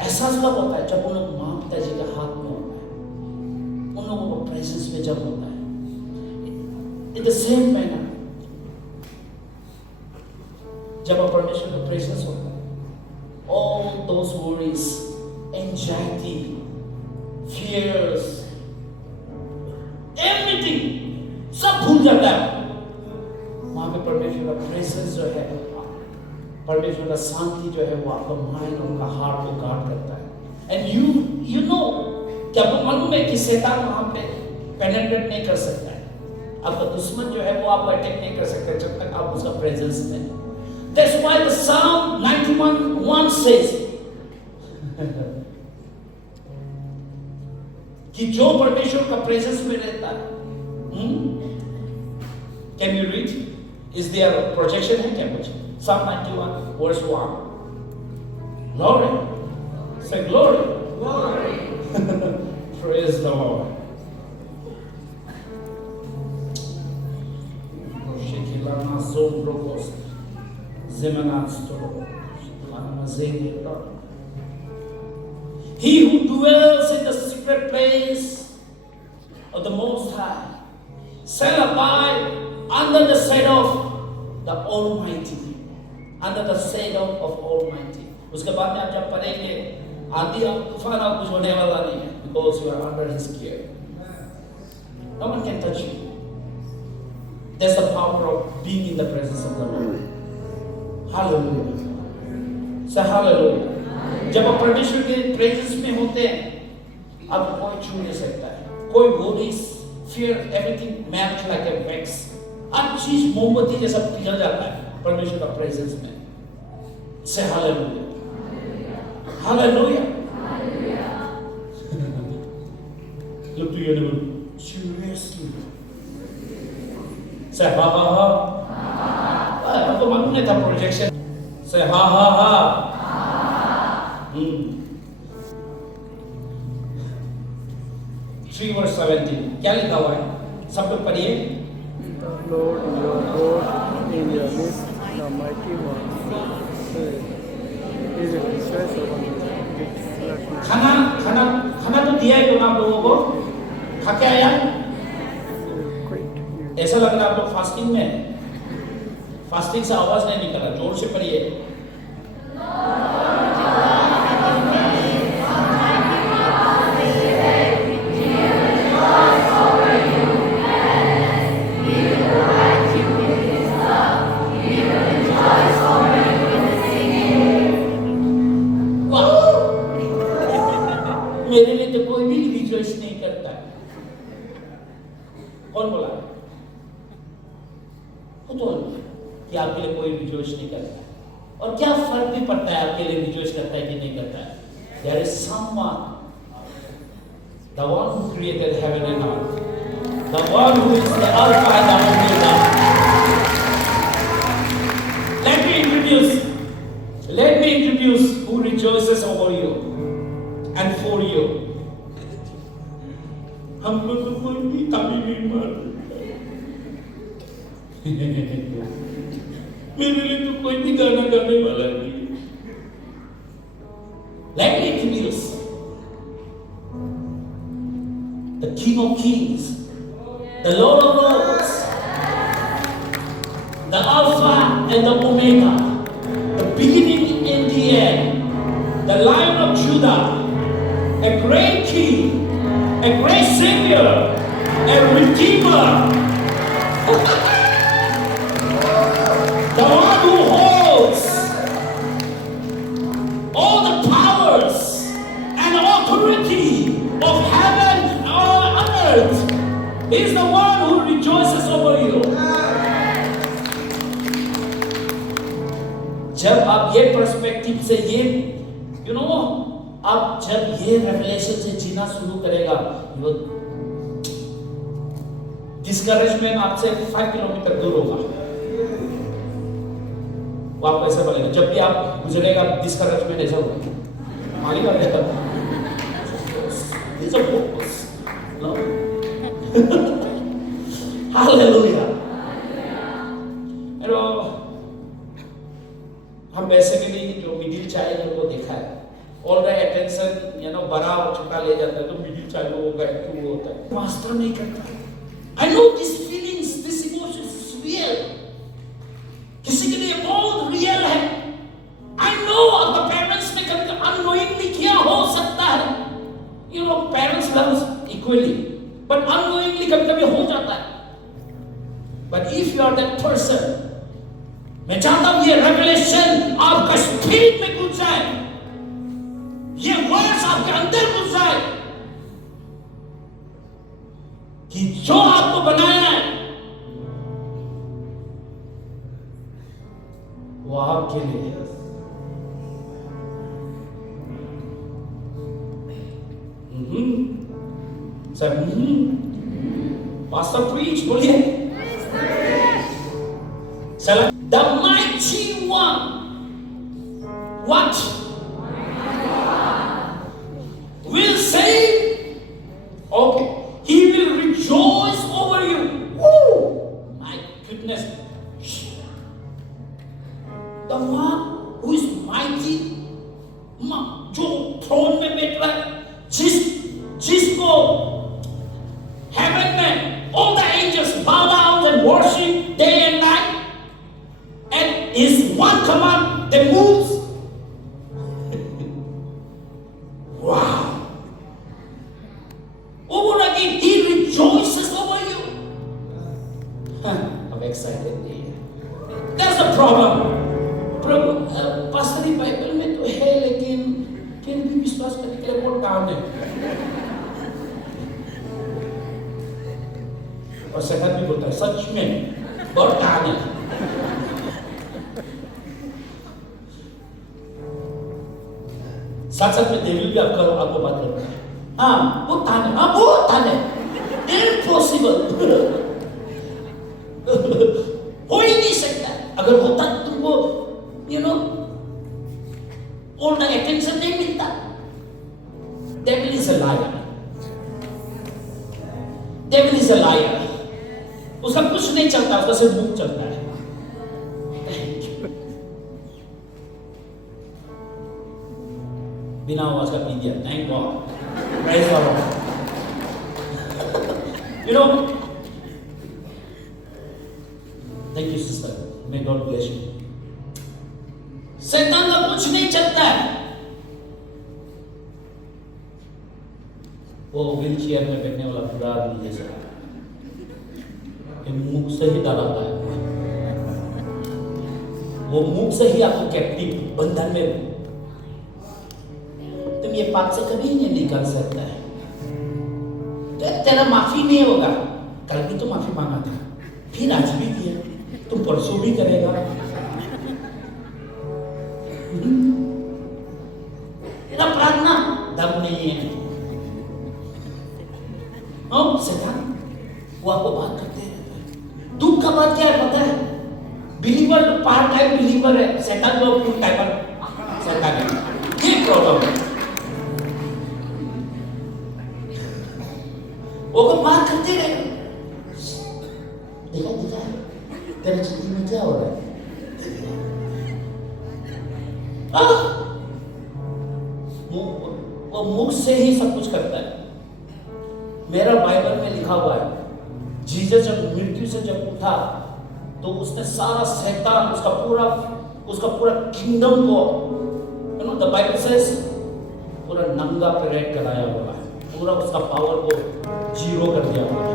एहसास कब होता है? जब उन लोग माँ पिताजी के हाथ में होता है, उन लोगों को प्रेजेंस में जब होता है। इन द सेम मैनर जब परमेश्वर का प्रेजेंस होता है, all those worries, anxiety, fears, everything सब भूल जाता है। वहां पे परमेश्वर का प्रेजेंस जो है, परमेश्वर का शांति जो है, वो आपका माइंड और आपका हार्ट को गार्ड करता है। एंड यू नो, क्या आपको मालूम है कि शैतान वहां पे पेनिट्रेट नहीं कर सकता है, आपका दुश्मन जो है वो आपको अटैक नहीं कर सकता जब तक आप उसका प्रेजेंस में। That's why the Psalm 91:1 says कि जो परमेश्वर का प्रेजेंस में रहता है, Can you read? Is there a projection है क्या कुछ? Psalm 91 verse 1. Glory. Say glory. Glory. Praise the Lord. Shekilana Zombrokos. Zemanastro. He who dwells in the secret place of the Most High shall abide under the shadow of the Almighty, under the shadow of Almighty. उसके बाद में आप जब पढ़ेंगे, आंधी और तूफान आप कुछ होने वाला नहीं है, because you are under His care. No one can touch you. That's the power of being in the presence of the Lord. Hallelujah. Say hallelujah. जब आप परमेश्वर के प्रेजेंस में होते हैं, अब कोई छू नहीं सकता है, कोई worries, fear, everything melt like a wax. हर चीज मोमबत्ती जैसा पिघल जाता है परमेश्वर का प्रेजेंस में। Say hallelujah. Hallelujah. Look to your neighbor. Seriously. Say ha ha ha. Ako मालूम नहीं था projection. Say ha ha ha. 3 verse 17. क्या लिखा हुआ है? सब लोग पढ़िए। The Lord your God in your midst, the mighty one. He will rejoice over you. खाना तो दिया है तो आप लोगों को, खा के आया? ऐसा लग रहा है आप लोग फास्टिंग में, फास्टिंग से आवाज नहीं निकल रहा, जोर से पढ़िए। मेरे लिए तो कोई भी रिजॉइस नहीं करता है। कौन बोला? खुद बोल कि आपके लिए कोई रिजॉइस नहीं करता है। और क्या फर्क भी पड़ता है आपके लिए रिजॉइस करता है कि नहीं करता है? There is someone, the one who created heaven and earth, the one who is the Alpha and the Omega. Let me introduce who rejoices over you and for you. हमको तो कोई भी ताली नहीं मार मेरे लिए तो कोई भी गाना गाने वाला नहीं। Let me introduce the King of Kings, the Lord of Lords, the Alpha and the Omega, the beginning and the end, the Lion of Judah, a great King, a great Savior, a Redeemer, the one who holds all the powers and authority of heaven and earth. He is the one who rejoices over you. जब आप ये perspective से ये आप जब ये revelation से जीना शुरू करेगा, डिस्करेजमेंट आपसे 5 किलोमीटर दूर होगा। वो आपको ऐसा बोलेगा, जब भी आप गुजरेगा डिस्करेजमेंट ऐसा होगा, मालिक आ जाता है। It's a purpose. No? Hallelujah. हम वैसे भी नहीं जो मिडिल चाइल्ड को देखा है, ऑल राइट अटेंशन बड़ा और छोटा ले जाता है, तो मिडिल चाइल्ड लोगों का एक्टिव होता है, मास्टर नहीं करता। I know this feelings, this emotions is real, किसी के लिए बहुत रियल है। आई नो द पेरेंट्स में कभी अननोइंगली किया हो सकता है, parents loves equally, but unknowingly कभी हो जाता है। But if you are that person, मैं चाहता हूं ये रेवलेशन आपका स्पिरिट में घुस जाए, ये वर्ड्स आपके अंदर घुस जाए कि जो आपको बनाया है वो आपके लिए है। पास्टर प्रीच बोलिए। The mighty one, what? Will save. Okay, he will rejoice over you. Woo! My goodness. The one who is mighty, जो throne में बैठ रहा है, जिसको heaven में all the angels bow down and worship day and night, and his one command they moves. Wow. Over again, he rejoices over you. I'm excited. That's the problem. पास्टरी Bible में तो है, लेकिन फिर भी विश्वास करने के लिए बहुत काम है। और शैतान भी बोलता है सच में बहुत कहानी है। साथ साथ में डेविल भी आपको बात करता है, हाँ वो ताने, हाँ वो ताने, इम्पॉसिबल, हो ही नहीं सकता। अगर होता तो तुमको उल्टा अटेंशन नहीं मिलता। Devil is a liar. Devil is a liar. उसका कुछ नहीं चलता, उसका सिर्फ मुंह चलता है। बिना आवाज का पी दिया, thank God, praise the Lord. Thank you sister, may God bless you. शैतान का कुछ नहीं चलता है। वो व्हील चेयर में बैठने वाला पूरा आदमी जैसा मुख से ही डराता है, वो मुख से ही आपको कैप्टिव बंधन में, तुम ये पाप से कभी नहीं निकल सकता है, तेरा माफी नहीं होगा। कल भी तो माफी मांगा था, फिर आज भी किया, तुम परसों भी करेगा। तेरा प्रार्थना दम नहीं है। शैतान वो आपको बात करते हैं। दुख का बात क्या है पता है? बिलीवर पार्ट टाइम बिलीवर है, शैतान लोग फुल टाइम शैतान है। ये प्रॉब्लम है। वो को बात करते रहे, देखा तेरे जिंदगी में क्या हो रहा है? वो मुख से ही सब कुछ करता है। मेरा बाइबल में लिखा हुआ है, जीसस जब मृत्यु से जब उठा तो उसने सारा शैतान, उसका पूरा किंगडम को, द बाइबल सेज, पूरा नंगा परेड कराया हुआ है, पूरा उसका पावर को जीरो कर दिया हुआ है।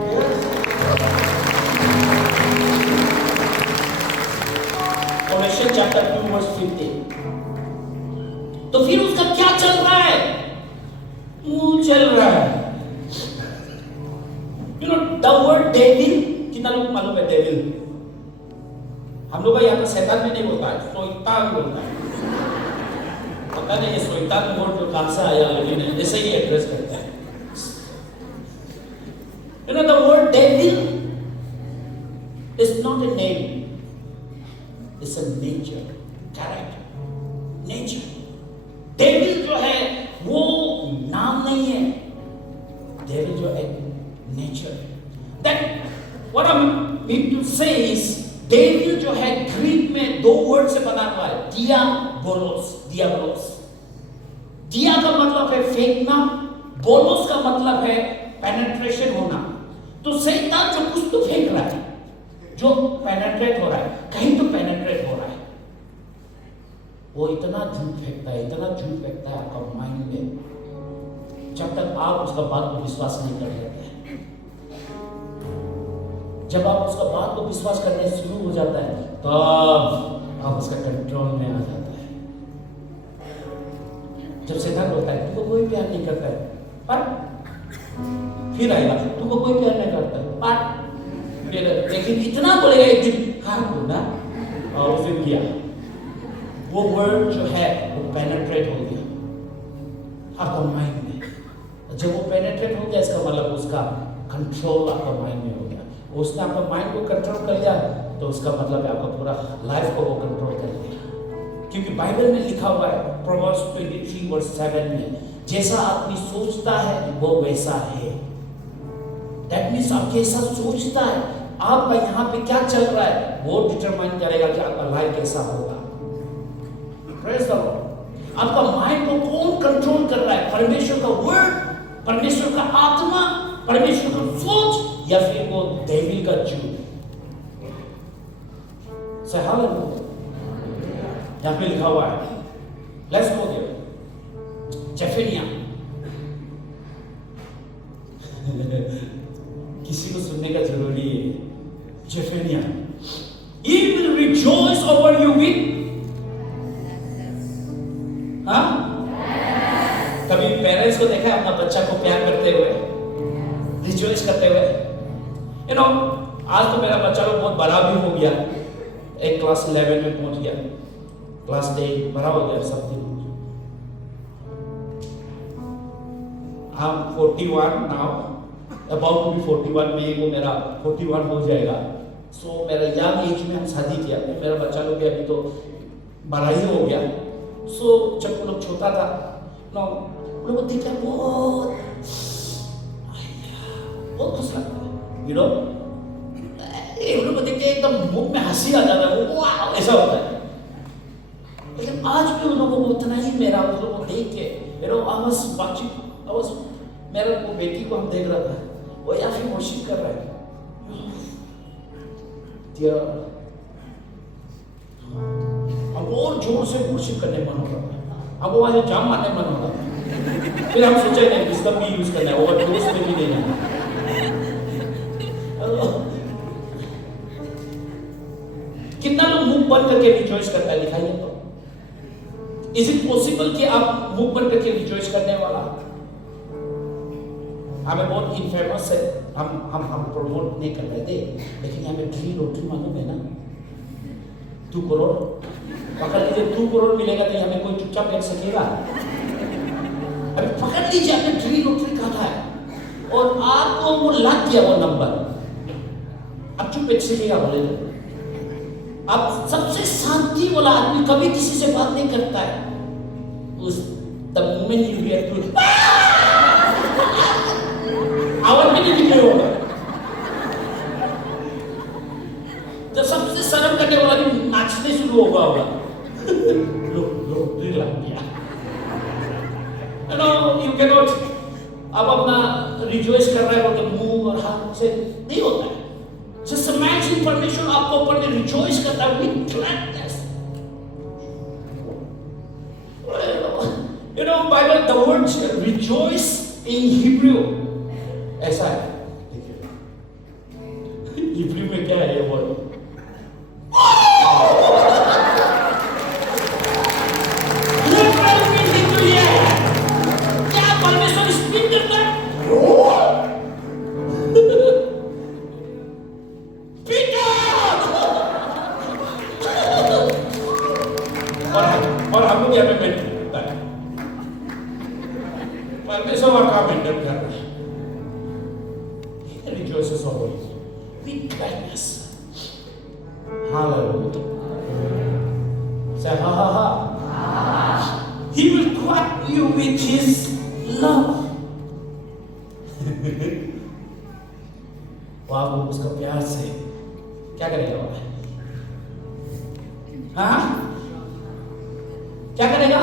Colossians chapter 2 verse 15। तो फिर उसका क्या चल रहा है? मुंह चल रहा है। The word devil, कितना लोग मालूम है devil? हम लोग यहाँ पर शैतान में नहीं बोलता है, शैतान बोलता है। पता नहीं ये शैतान वर्ड जो कहां से आया, लेकिन ऐसे ही एड्रेस करता है। The word devil is not a name, it's a nature, character, nature. devil जो है वो नाम नहीं है, devil जो है nature है। That what I mean to say is, devil जो है ग्रीक में दो वर्ड से बना हुआ है, diabolos। दिया का मतलब है फेंकना, बोलोस का मतलब है पेनेट्रेशन होना। तो शैतान जो कुछ तो फेंक रहा है, जो पेनेट्रेट हो रहा है, कहीं तो पेनेट्रेट हो रहा है। वो इतना झूठ फेंकता है आपका माइंड में, जब तक आप उसका बात को विश्वास नहीं कर लेते हैं। जब आप उसका बात को विश्वास करने शुरू हो जाता है, तब आप उसका कंट्रोल में आ जाता है। जब शैतान बोलता है तुमको कोई प्यार नहीं करता है, पर फिर आएगा तुमको कोई प्यार नहीं करता है, पर लेकिन इतना बोलेगा एक दिन, हाँ बोलना, और उस दिन किया। वो वर्ड जो है वो पेनेट्रेट हो गया आपका माइंड में। जब वो पेनेट्रेट हो गया, इसका मतलब उसका कंट्रोल आपका माइंड में हो गया। उसने आपका माइंड को कंट्रोल कर लिया, तो उसका मतलब है आपका पूरा लाइफ को वो कंट्रोल कर लिया। क्योंकि बाइबल में लिखा हुआ है प्रोवर्ब्स 23 वर्स 7 में, जैसा आदमी सोचता है वो वैसा है। दैट मीन्स आप कैसा सोचता है, आपका यहाँ पे क्या चल रहा है, वो डिटरमाइन करेगा कि आपका लाइफ कैसा होगा। Praise the Lord. आपका माइंड को कौन कंट्रोल कर रहा है? परमेश्वर का वर्ड, परमेश्वर का आत्मा, परमेश्वर का सोच, या फिर वो डेविल का झूठ? यहाँ पे लिखा हुआ है, लेट्स गो देयर, जेफनिया। किसी को सुनने का जरूरी है। जेफनिया, he will rejoice over you with, हाँ? कभी पेरेंट्स को देखा है अपना बच्चा को प्यार करते हुए, रिजॉइस करते हुए? आज तो मेरा बच्चा लोग बहुत बड़ा भी हो गया, एक क्लास 11 में पहुंच गया, क्लास 10 बड़ा हो गया सब दिन। I'm 41 now, about to be 41, में वो मेरा 41 हो जाएगा। सो मेरा यंग एज में हम शादी किया, मेरा बच्चा लोग भी अभी तो बड़ा ही हो गया। सो जब वो लोग छोटा था ना, लोगों को देखा बहुत खुश लगता है, यू नो, एक लोग को देख के एकदम मुंह में हंसी आ जाता है, वो वाह ऐसा होता है। लेकिन आज भी उन लोगों को उतना ही मेरा उन लोगों को देख के, you know, I was watching, मेरा वो बेटी को हम देख रहा था, वो या फिर वर्शिप कर रहा है, हमको और जोर से वर्शिप करने मन होगा, हमको वहां से जाम मारने मन होगा। फिर हम सोचे नहीं विस्डम भी यूज करना है, ओवर डोज में भी देना है। कितना लोग मुंह बंद करके रिजॉइस करता है, दिखाइए तो। इज इट पॉसिबल कि आप मुंह बंद करके रिजॉइस करने वाला? हमें बहुत इनफेमस है, हम प्रमोट नहीं कर रहे थे, लेकिन हमें लॉटरी मालूम है ना, 2 करोड़ पकड़ लीजिए, 2 करोड़ मिलेगा तो हमें कोई चुपचाप बैठ सकेगा? अभी पकड़ लीजिए, आपने लॉटरी कहा है और आपको वो लग गया वो नंबर, अब चुप बैठ सकेगा? बोले अब सबसे शांति वाला आदमी कभी किसी से बात नहीं करता है, उस the moment you react to आवाज भी नहीं निकले होगा, तो सबसे शर्म करने वाला भी नाचने शुरू होगा लॉटरी लग गया। यू कैनॉट, अब अपना रिजॉइस कर रहा है तो मुंह और हाथ से नहीं होता है। Just imagine परमेश्वर आपको ऊपर में रिजॉइस करता है with gladness. You know, Bible, the word rejoice in Hebrew ऐसा है, हिब्रू में क्या है ये वर्ड? क्या परमेश्वर स्पीक करता है? और हम लोग यहाँ पे मेंटेन करता है, परमेश्वर का मेंटेन कर रहा है। Rejoices always with gladness. Hallelujah. Say ha ha ha. He will quote you with his love. वो आपको उसका प्यार से क्या करेगा वो? हाँ? क्या करेगा?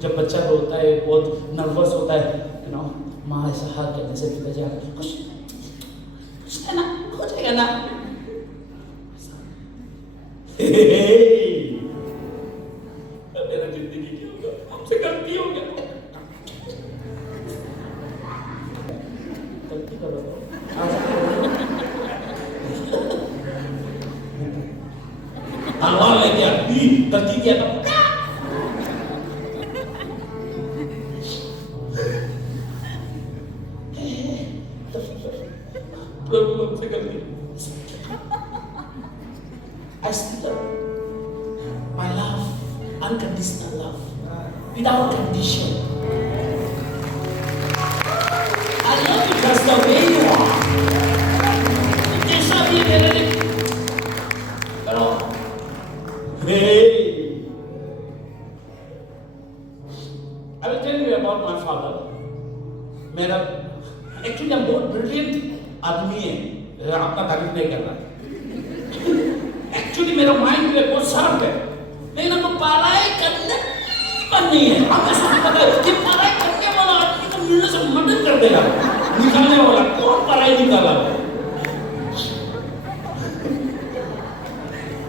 जब बच्चा रोता है, बहुत नर्वस होता है, you know, माँ ऐसा हाथ करने से निकल जाएगा, कुछ है ना, हो जाएगा ना। मेरा जिंदगी क्या होगा, हमसे गलती हो गया, गलती करो तलवार लेके आती, गलती किया था प्रभु हमसे गलती। I still my love, unconditional love, without condition. I love you just the way you are. जैसा भी मेरे लिए करो। Hey, I will tell you about my father. मेरा actually I'm बहुत brilliant आदमी है, आपका तारीफ नहीं करना। एक्चुअली मेरा माइंड में बहुत शार्प है, लेकिन हमको पढ़ाई करने पर नहीं है। हमें सब पता है कि पढ़ाई करने वाला आदमी को मिलने से मदद कर देगा, निकालने वाला कौन पढ़ाई निकाला?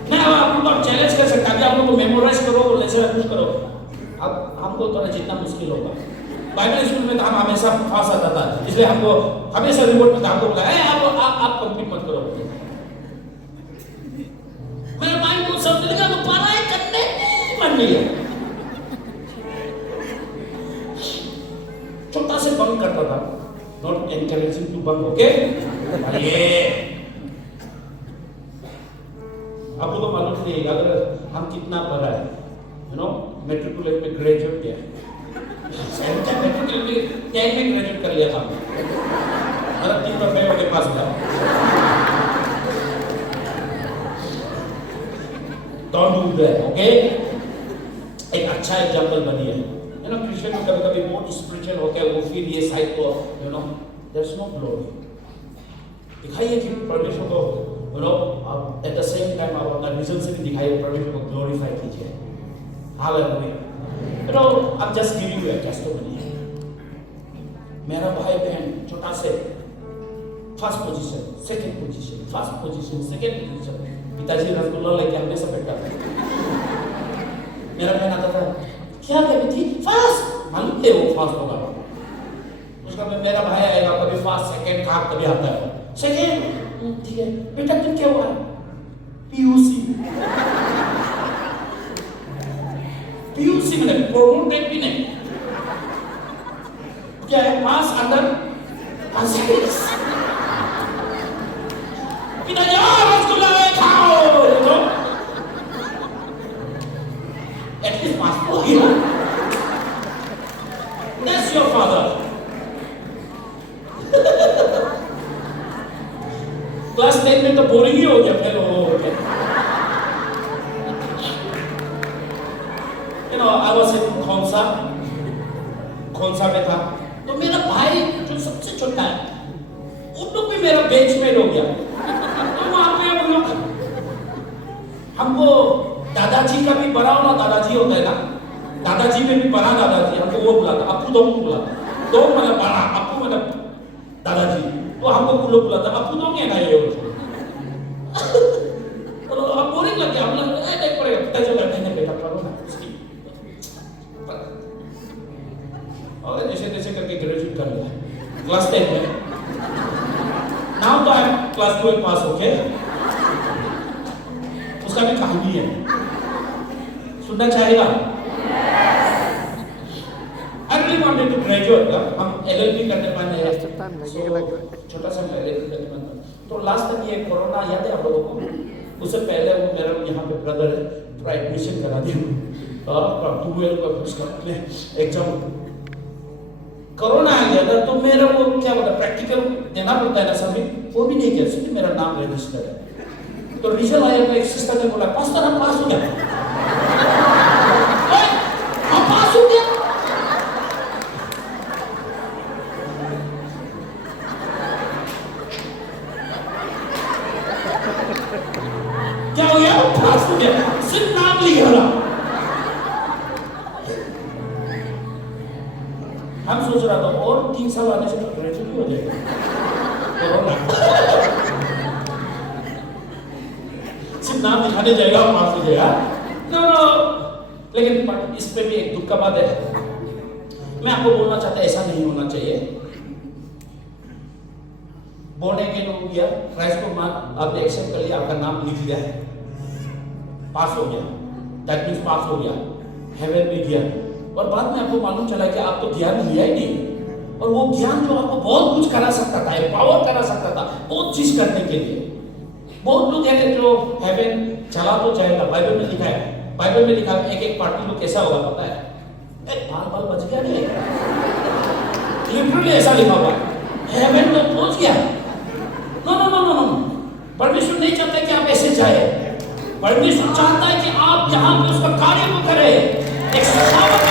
मैं आपको तो चैलेंज कर सकता हूँ, आप लोगों को मेमोराइज करो, लेसन कुछ करो। अब हमको तो जितना मुश्किल होगा, बाइबल स्कूल में तो हम हमेशा पास आता था, इसलिए हमको हमेशा रिपोर्ट में हमको बोला आप कंप्लीट मत करो। मेरे माइंड को सब लगा तो पढ़ाई करने मन नहीं है। छोटा से बंक करता था, not encouraging to bunk, okay? ये आपको तो मालूम नहीं अगर हम कितना पढ़ा है, यू नो, मेट्रिकुलेट में ग्रेजुएट किया, मेट्रिकुलेट में 10 में ग्रेजुएट कर लिया था, मतलब 3 रुपए के पास था। Don't do that, okay? एक अच्छा एग्जाम्पल बनिए, यू नो, क्रिश्चियन में कभी-कभी बहुत स्पिरिचुअल होके वो फिर ये साइड को, you know, there's no glory. दिखाइए कि परमेश्वर को, यू नो, आप एट द सेम टाइम आप अपना रिजन से भी दिखाइए, परमेश्वर को ग्लोरीफाई कीजिए। Hallelujah. You know, I'm just giving you a testimony. मेरा भाई बहन छोटा से first position, second position, first position, second position, पिताजी रसगुल्ला लेके हमेशा बैठा था। मेरा बहन आता था, क्या कभी थी फर्स्ट, मालूम है वो फर्स्ट होगा, उसका मेरा भाई आएगा कभी फर्स्ट सेकंड थर्ड कभी आता है सेकंड, ठीक है बेटा तुम क्या हुआ, पीयूसी, पीयूसी में प्रोमोटेड भी नहीं, क्या है पास अंडर पास, पिताजी रसगुल्ला खाओ, you know, at least pass for you. That's your father. Class 10 में तो बोरिंग ही हो गया फिर वो हो गया। You know, I was in Khonsa में था, तो मेरा भाई जो सबसे छोटा है, उन लोग भी मेरा बेंचमेट हो गया। तो वहाँ पे हम लोग, हमको दादाजी का भी बड़ा होना दादाजी होता है ना, दादाजी में भी बड़ा दादाजी, हमको वो बुलाता, अपू दोंग बुलाता, दोंग मतलब बड़ा, अपू मतलब दादाजी, तो हमको वो लोग बुलाता, अपू दोंग है ना ये उसको। तो अब बोरिंग लग गया, हम लोग नहीं पड़ेगा, पिताजी बैठे हैं बेटा पढ़ो ना उसकी, और जैसे करके ग्रेजुएट कर लिया क्लास 10 में। नाउ तो I am class 12 pass, okay, उसका भी कहानी है, सुनना चाहेगा? I really wanted to graduate, हम LLB करने वाले हैं, छोटा सा LLB करने वाले हैं, तो लास्ट टाइम ये कोरोना याद है आप लोगों को, उससे पहले वो मेरा यहाँ पे ब्रदर है, एडमिशन करा दिया, और 12 का उसका एग्जाम, कोरोना आ गया था, तो मेरा वो क्या बोला प्रैक्टिकल देना पड़ता है ना सभी, वो भी नहीं किया, सिर्फ मेरा नाम रजिस्टर है, तो रिजल्ट आया तो एक सिस्टर ने बोला पास्टर हम पास हो गया, हम पास हो गया, क्या हो गया, पास हो गया, सिर्फ नाम लिखा रहा। हम सोच रहा था और 3 साल आने से तो ग्रेजुएट हो जाएगा, कोरोना सिर्फ नाम दिखाने जाएगा पास हो जाएगा, नो, लेकिन इस पे भी एक दुख का बात है, मैं आपको बोलना चाहता ऐसा नहीं होना चाहिए। बोलने के लोग गया क्राइस्ट को मान आपने एक्सेप्ट कर लिया, आपका नाम लिख दिया है, पास हो गया, दैट मींस पास हो गया, हेवन में गया, और बाद में आपको मालूम चला कि आप तो ज्ञान लिया ही नहीं, और वो ज्ञान जो आपको बहुत कुछ करा सकता था, पावर करा सकता था, बहुत चीज करने के लिए। बहुत लोग हैं जो हेवन चला तो जाएगा, बाइबल में लिखा है, बाइबल में लिखा है एक पार्टी लोग कैसा होगा पता है, बाल बच गया नहीं, लिटरली ऐसा लिखा हुआ है, हेवन तो पहुंच गया। No no no no no, परमेश्वर नहीं चाहता कि आप ऐसे जाए, परमेश्वर चाहता है कि आप जहां पे उसका कार्य को करें, एक सजावट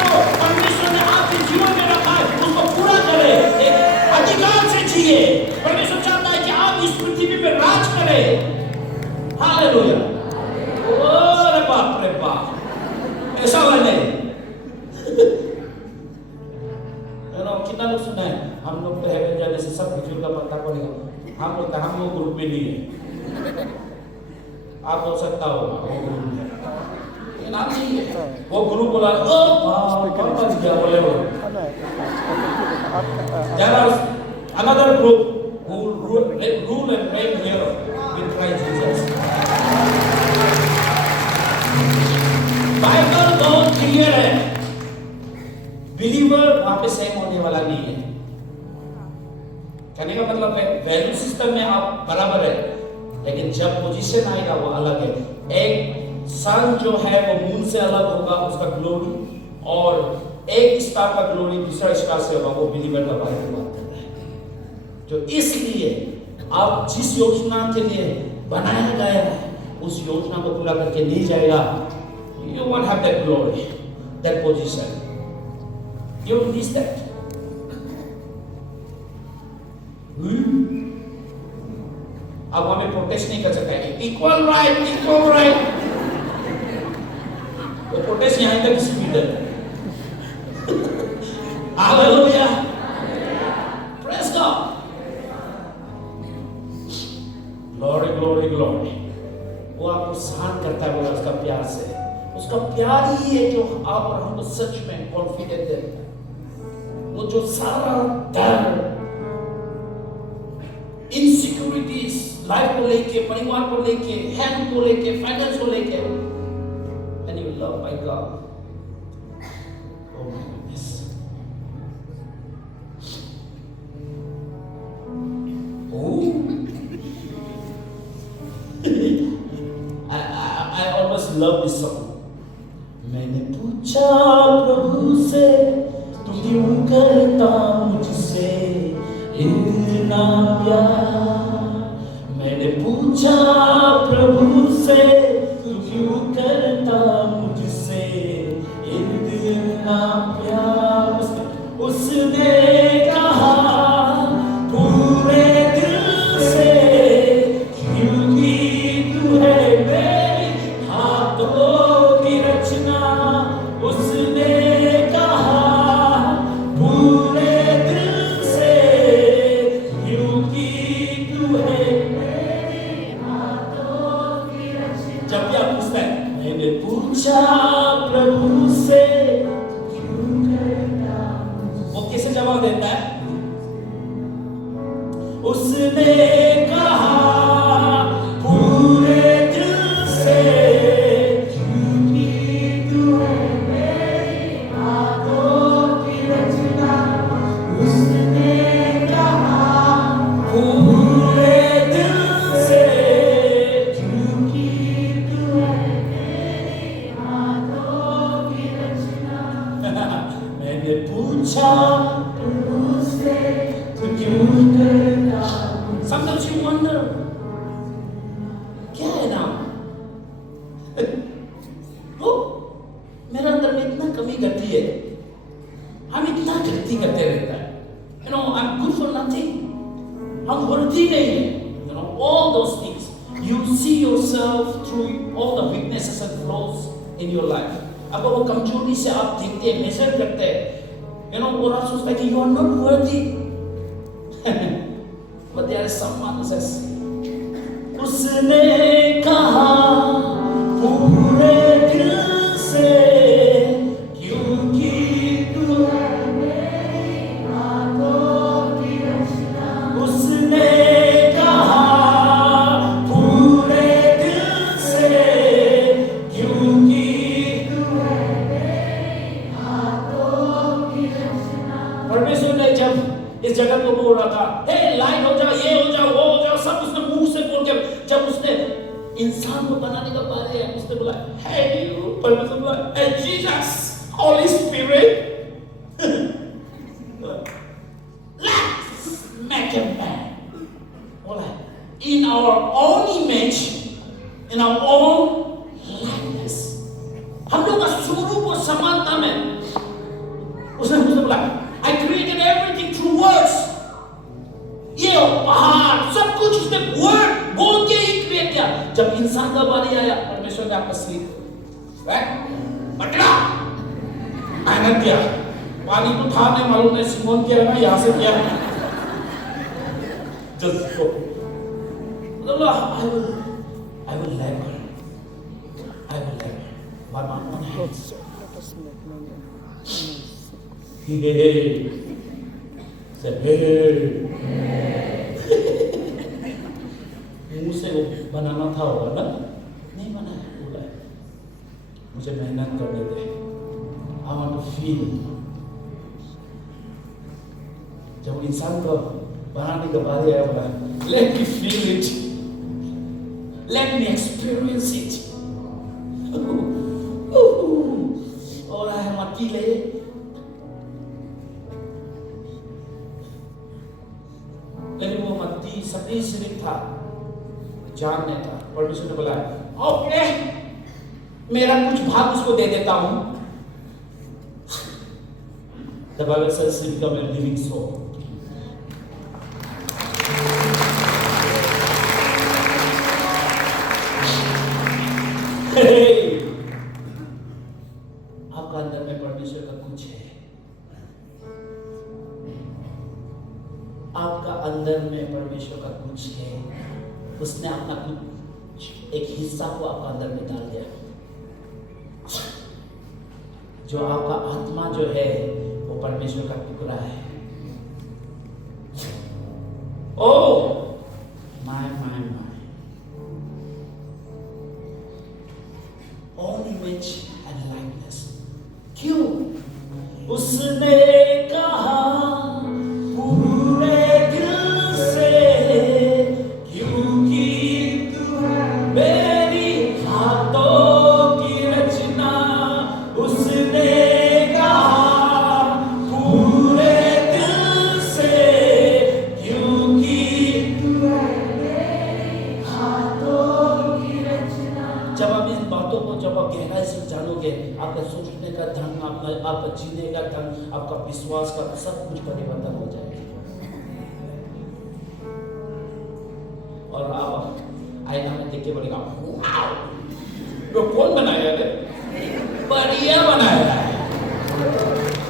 को परमेश्वर ने आपके जीवन में रखा है, उसको पूरा करे, एक अधिकार से जिए। परमेश्वर चाहता है कि आप इस पृथ्वी पे राज करें। हालेलुया, अरे बाप रे बाप, ऐसा वाला नहीं। कितना लोग सुना है, हम लोग तो हेवन जाने से सब बुजुर्ग का पता पड़ेगा, हम लोग ग्रुप में नहीं है, आप बोल सकता हो वो गुरु नाम नहीं है, वो गुरु बोला बच गया बोले वो, there are another group who rule and reign here with Christ Jesus. Bible बहुत क्लियर है, बिलीवर वहां पे सेम होने वाला नहीं है, कहने का मतलब है वैल्यू सिस्टम में आप बराबर है, लेकिन जब पोजीशन आएगा वो अलग है। एक सन जो है वो मून से अलग होगा उसका ग्लोरी, और एक स्टार का ग्लोरी दूसरा स्टार से होगा, वो बिलीवर का बारे में बात करता है। जो इसलिए आप जिस योजना के लिए बनाया गया है उस योजना को पूरा करके नहीं जाएगा, you won't have that glory, that position. You will miss that. अब हमें प्रोटेस्ट नहीं कर सकता, इक्वल राइट, वो प्रोटेस्ट यहाँ तक स्पीड है। हालेलुया, प्रेज गॉड, ग्लोरी, वो आपको सहन करता है, बोला उसका प्यार से, उसका प्यार ही है जो आप और हमको सच में कॉन्फिडेंट देता है। वो जो सारा डर, इनसिक्योरिटीज लाइफ को लेके, परिवार को लेके, हेल्थ को लेके, फाइनेंस को लेके, and you love by God. Oh my goodness. Oh. I almost love this song. मैंने पूछा प्रभु से, तू क्यों करता मुझसे इतना प्यार। मैंने पूछा प्रभु से, तू क्यों करता मुझसे इतना प्यार। उसने कहा पूरे दिल से, क्योंकि तू है मेरी हाथों की रचना। उसने कहा पूरे दिल से, क्योंकि तू है मेरी हाथों की रचना। जब भी आप पूछते हैं, मैंने पूछा प्रभु से, वो कैसे जवाब देता है? उसने कहा पूरे दिल से, क्योंकि तू है मेरी हाथों की रचना। उसने कहा पूरे दिल से, क्योंकि तू है मेरी हाथों की रचना। मैंने पूछा प्रभु से, तू क्यों करता। Sometimes you wonder, क्या है नाम? वो मेरे अंदर में इतना कमी करती है, हम इतना गलती करते रहता है। You know, I'm good for nothing. हम worthy नहीं है। You know, all those things. You see yourself through all the weaknesses and flaws in your life. अब वो कमजोरी से आप देखते हैं, मेजर करते हैं। You know, और आप सोचते हैं कि you are not worthy. But there is someone who says, उसने कहा पूरे दिल से, क्योंकि तू है मेरी हाथों की रचना। उसने कहा पूरे दिल से, क्योंकि तू है मेरी हाथों की रचना। परमेश्वर ने जब इस जगत को बोल रहा था, हे लाइट हो जा, ये हो जा, वो हो जा, सब उसने मुंह से बोल के, जब उसने इंसान को बनाने का बारे है, उसने बोला, हे यू, परमेश्वर बोला, हे Jesus, holy spirit, let's make a man, बोला, in our own image, in our own likeness, हम लोग का स्वरूप और समानता में। उसने बोला, I created everything through words. ये पहाड़ सब कुछ उसने वर्ड बोल के ही क्रिएट किया। जब इंसान का बारी आया, परमेश्वर ने आपका शरीर पकड़ा, मेहनत किया, पानी तो था नहीं मालूम नहीं, सिमोन किया ना, यहाँ से किया जस्ट को, I will labor, by my own hands. Hey. मुंह से वो बनाना था होगा ना, नहीं बनाया, बोला मुझे मेहनत करने दे। I want to feel। जब इंसान को बनाने के बाद यह बोला, let me feel it, let me experience it. और है मक्की ले, लेकिन वो मत्ती सभी सिर्फ था, जान नहीं था। परमेश्वर ने बोला, ओके, मेरा कुछ भाग उसको दे देता हूं। The Bible says he became a living soul. आपका अंदर में परमेश्वर का कुछ है, आपका अंदर में परमेश्वर का कुछ है। उसने अपना कुछ एक हिस्सा को आपका अंदर में डाल दिया। जो आपका आत्मा जो है वो परमेश्वर का टुकड़ा है। Oh my own image and likeness. क्यों? उसने कहा पूरे दिल से, क्योंकि तू मेरी हाथों की रचना। उसने कहा पूरे दिल से, क्योंकि तू मेरी हाथों की रचना। जब आप इन बातों को जब आप गहराई से जानोगे, आपका सोचने का ढंग, आपका जीने का ढंग, आपका विश्वास का सब कुछ परिवर्तन हो जाएगा। और आप आईना में देख के बोलेगा, वाओ, तो कौन बनाया है? बढ़िया बनाया है।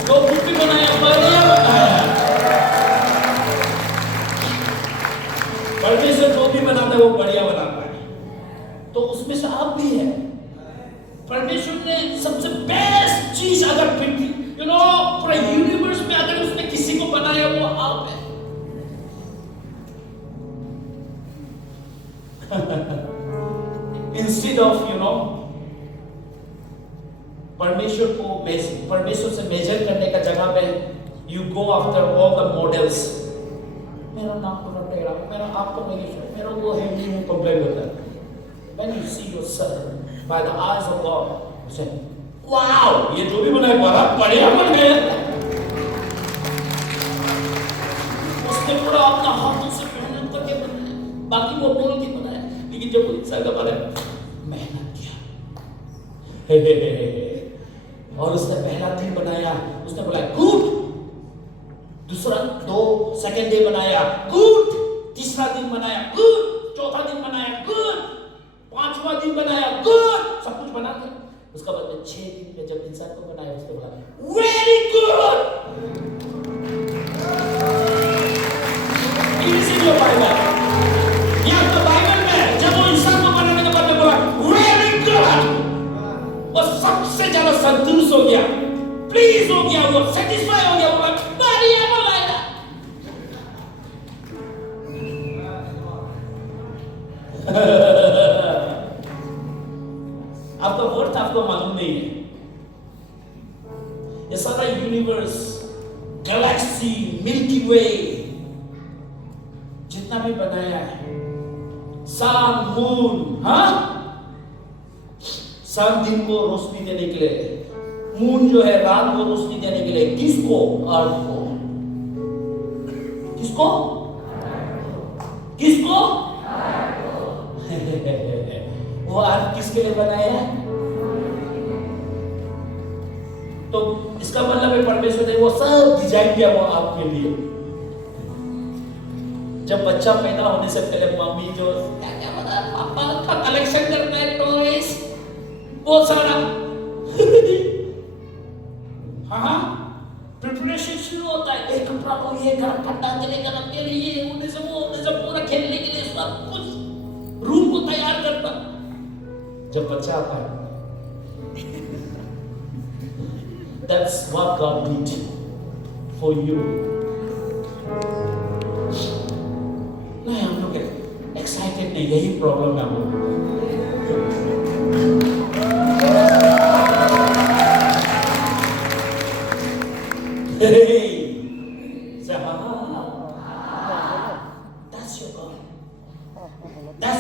तो कुछ भी बनाया, बढ़िया बनाया है। परमेश्वर जो भी बनाता है वो बढ़िया बनाता है। तो उसमें से आप भी है। परमेश्वर ने सबसे बेस्ट चीज अगर पृथ्वी, पूरा यूनिवर्स में अगर उसने किसी को बनाया वो आप है। Instead of परमेश्वर से मेजर करने का जगह पे you go after all the models. मेरा नाम तो टेढ़ा, मेरा आप तो मेरा वो है, नहीं कंप्लेन होता है। When you see yourself by the eyes of God, you say, wow, ये जो भी बनाया बड़ा बढ़िया बन गया। उसने पूरा अपना हाथों से मेहनत करके बनाया, बाकी वो बोल के बनाया, लेकिन जब वो इंसान का बनाया, मेहनत किया। और उसने पहला दिन बनाया, उसने बोला गुड। दूसरा सेकंड डे बनाया गुड। तीसरा दिन बनाया गुड। चौथा दिन बनाया गुड। पांचवा दिन बनाया गुड। सब कुछ बना दिया। उसका बाद में 6 दिन में जब इंसान को बनाया, उसने बोला वेरी गुड। इसी जो बाइबल, यहाँ तो बाइबल में जब वो इंसान को बनाने के बाद में बोला वेरी गुड, वो सबसे ज्यादा संतुष्ट हो गया, प्लीज हो गया, वो सेटिस्फाई हो गया, बोला बढ़िया बनाया। आपका वर्थ आपको मालूम नहीं है। ये सारा यूनिवर्स, गैलेक्सी, मिल्की वे, जितना भी बनाया है, सन, मून, हाँ, सन दिन को रोशनी देने के लिए, मून जो है रात को रोशनी देने के लिए, किसको? अर्थ को। किसको? किसको? वो अर्थ किसके लिए बनाया है? तो इसका मतलब है परमेश्वर ने वो सब डिजाइन किया वो आपके लिए। जब बच्चा पैदा होने से पहले मम्मी जो क्या पापा का कलेक्शन करता है टॉयज, वो सारा हाँ प्रिपरेशन शुरू होता है। एक कपड़ा को ये गरम ठंडा चलेगा रखने के लिए, उन्हें से वो उन्हें से पूरा खेलने के लिए सब कुछ रूम को तैयार करता। जब बच्चा आता है, that's what God did for you. नहीं, हम लोग एक्साइटेड नहीं, यही प्रॉब्लम है हम लोग।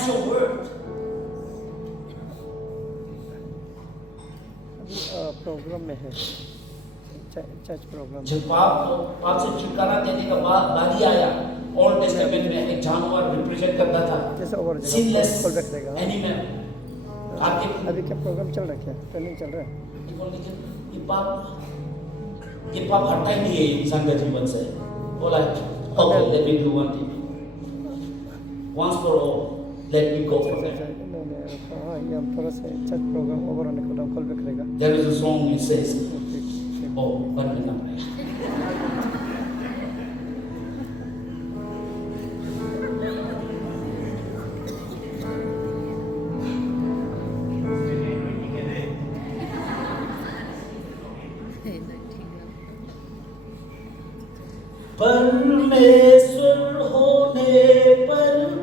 That's your word. प्रोग्राम में है चर्च प्रोग्राम जब पाप से छुटकारा देने का बारी आया, ओल्ड टेस्टामेंट में एक जानवर रिप्रेजेंट करता था, जैसे और sinless कॉल बैक रहेगा animal. आपके अभी क्या प्रोग्राम चल रहा है क्या ट्रेनिंग चल रहा है ये पाप हटता ही नहीं है इंसान का जीवन से. बोला okay, let me do one thing. Once for all, let me go for that. हाँ ये हम थोड़ा सा चर्च प्रोग्राम ओवर होने को कॉल बैक रहेगा There is a song it says, oh, but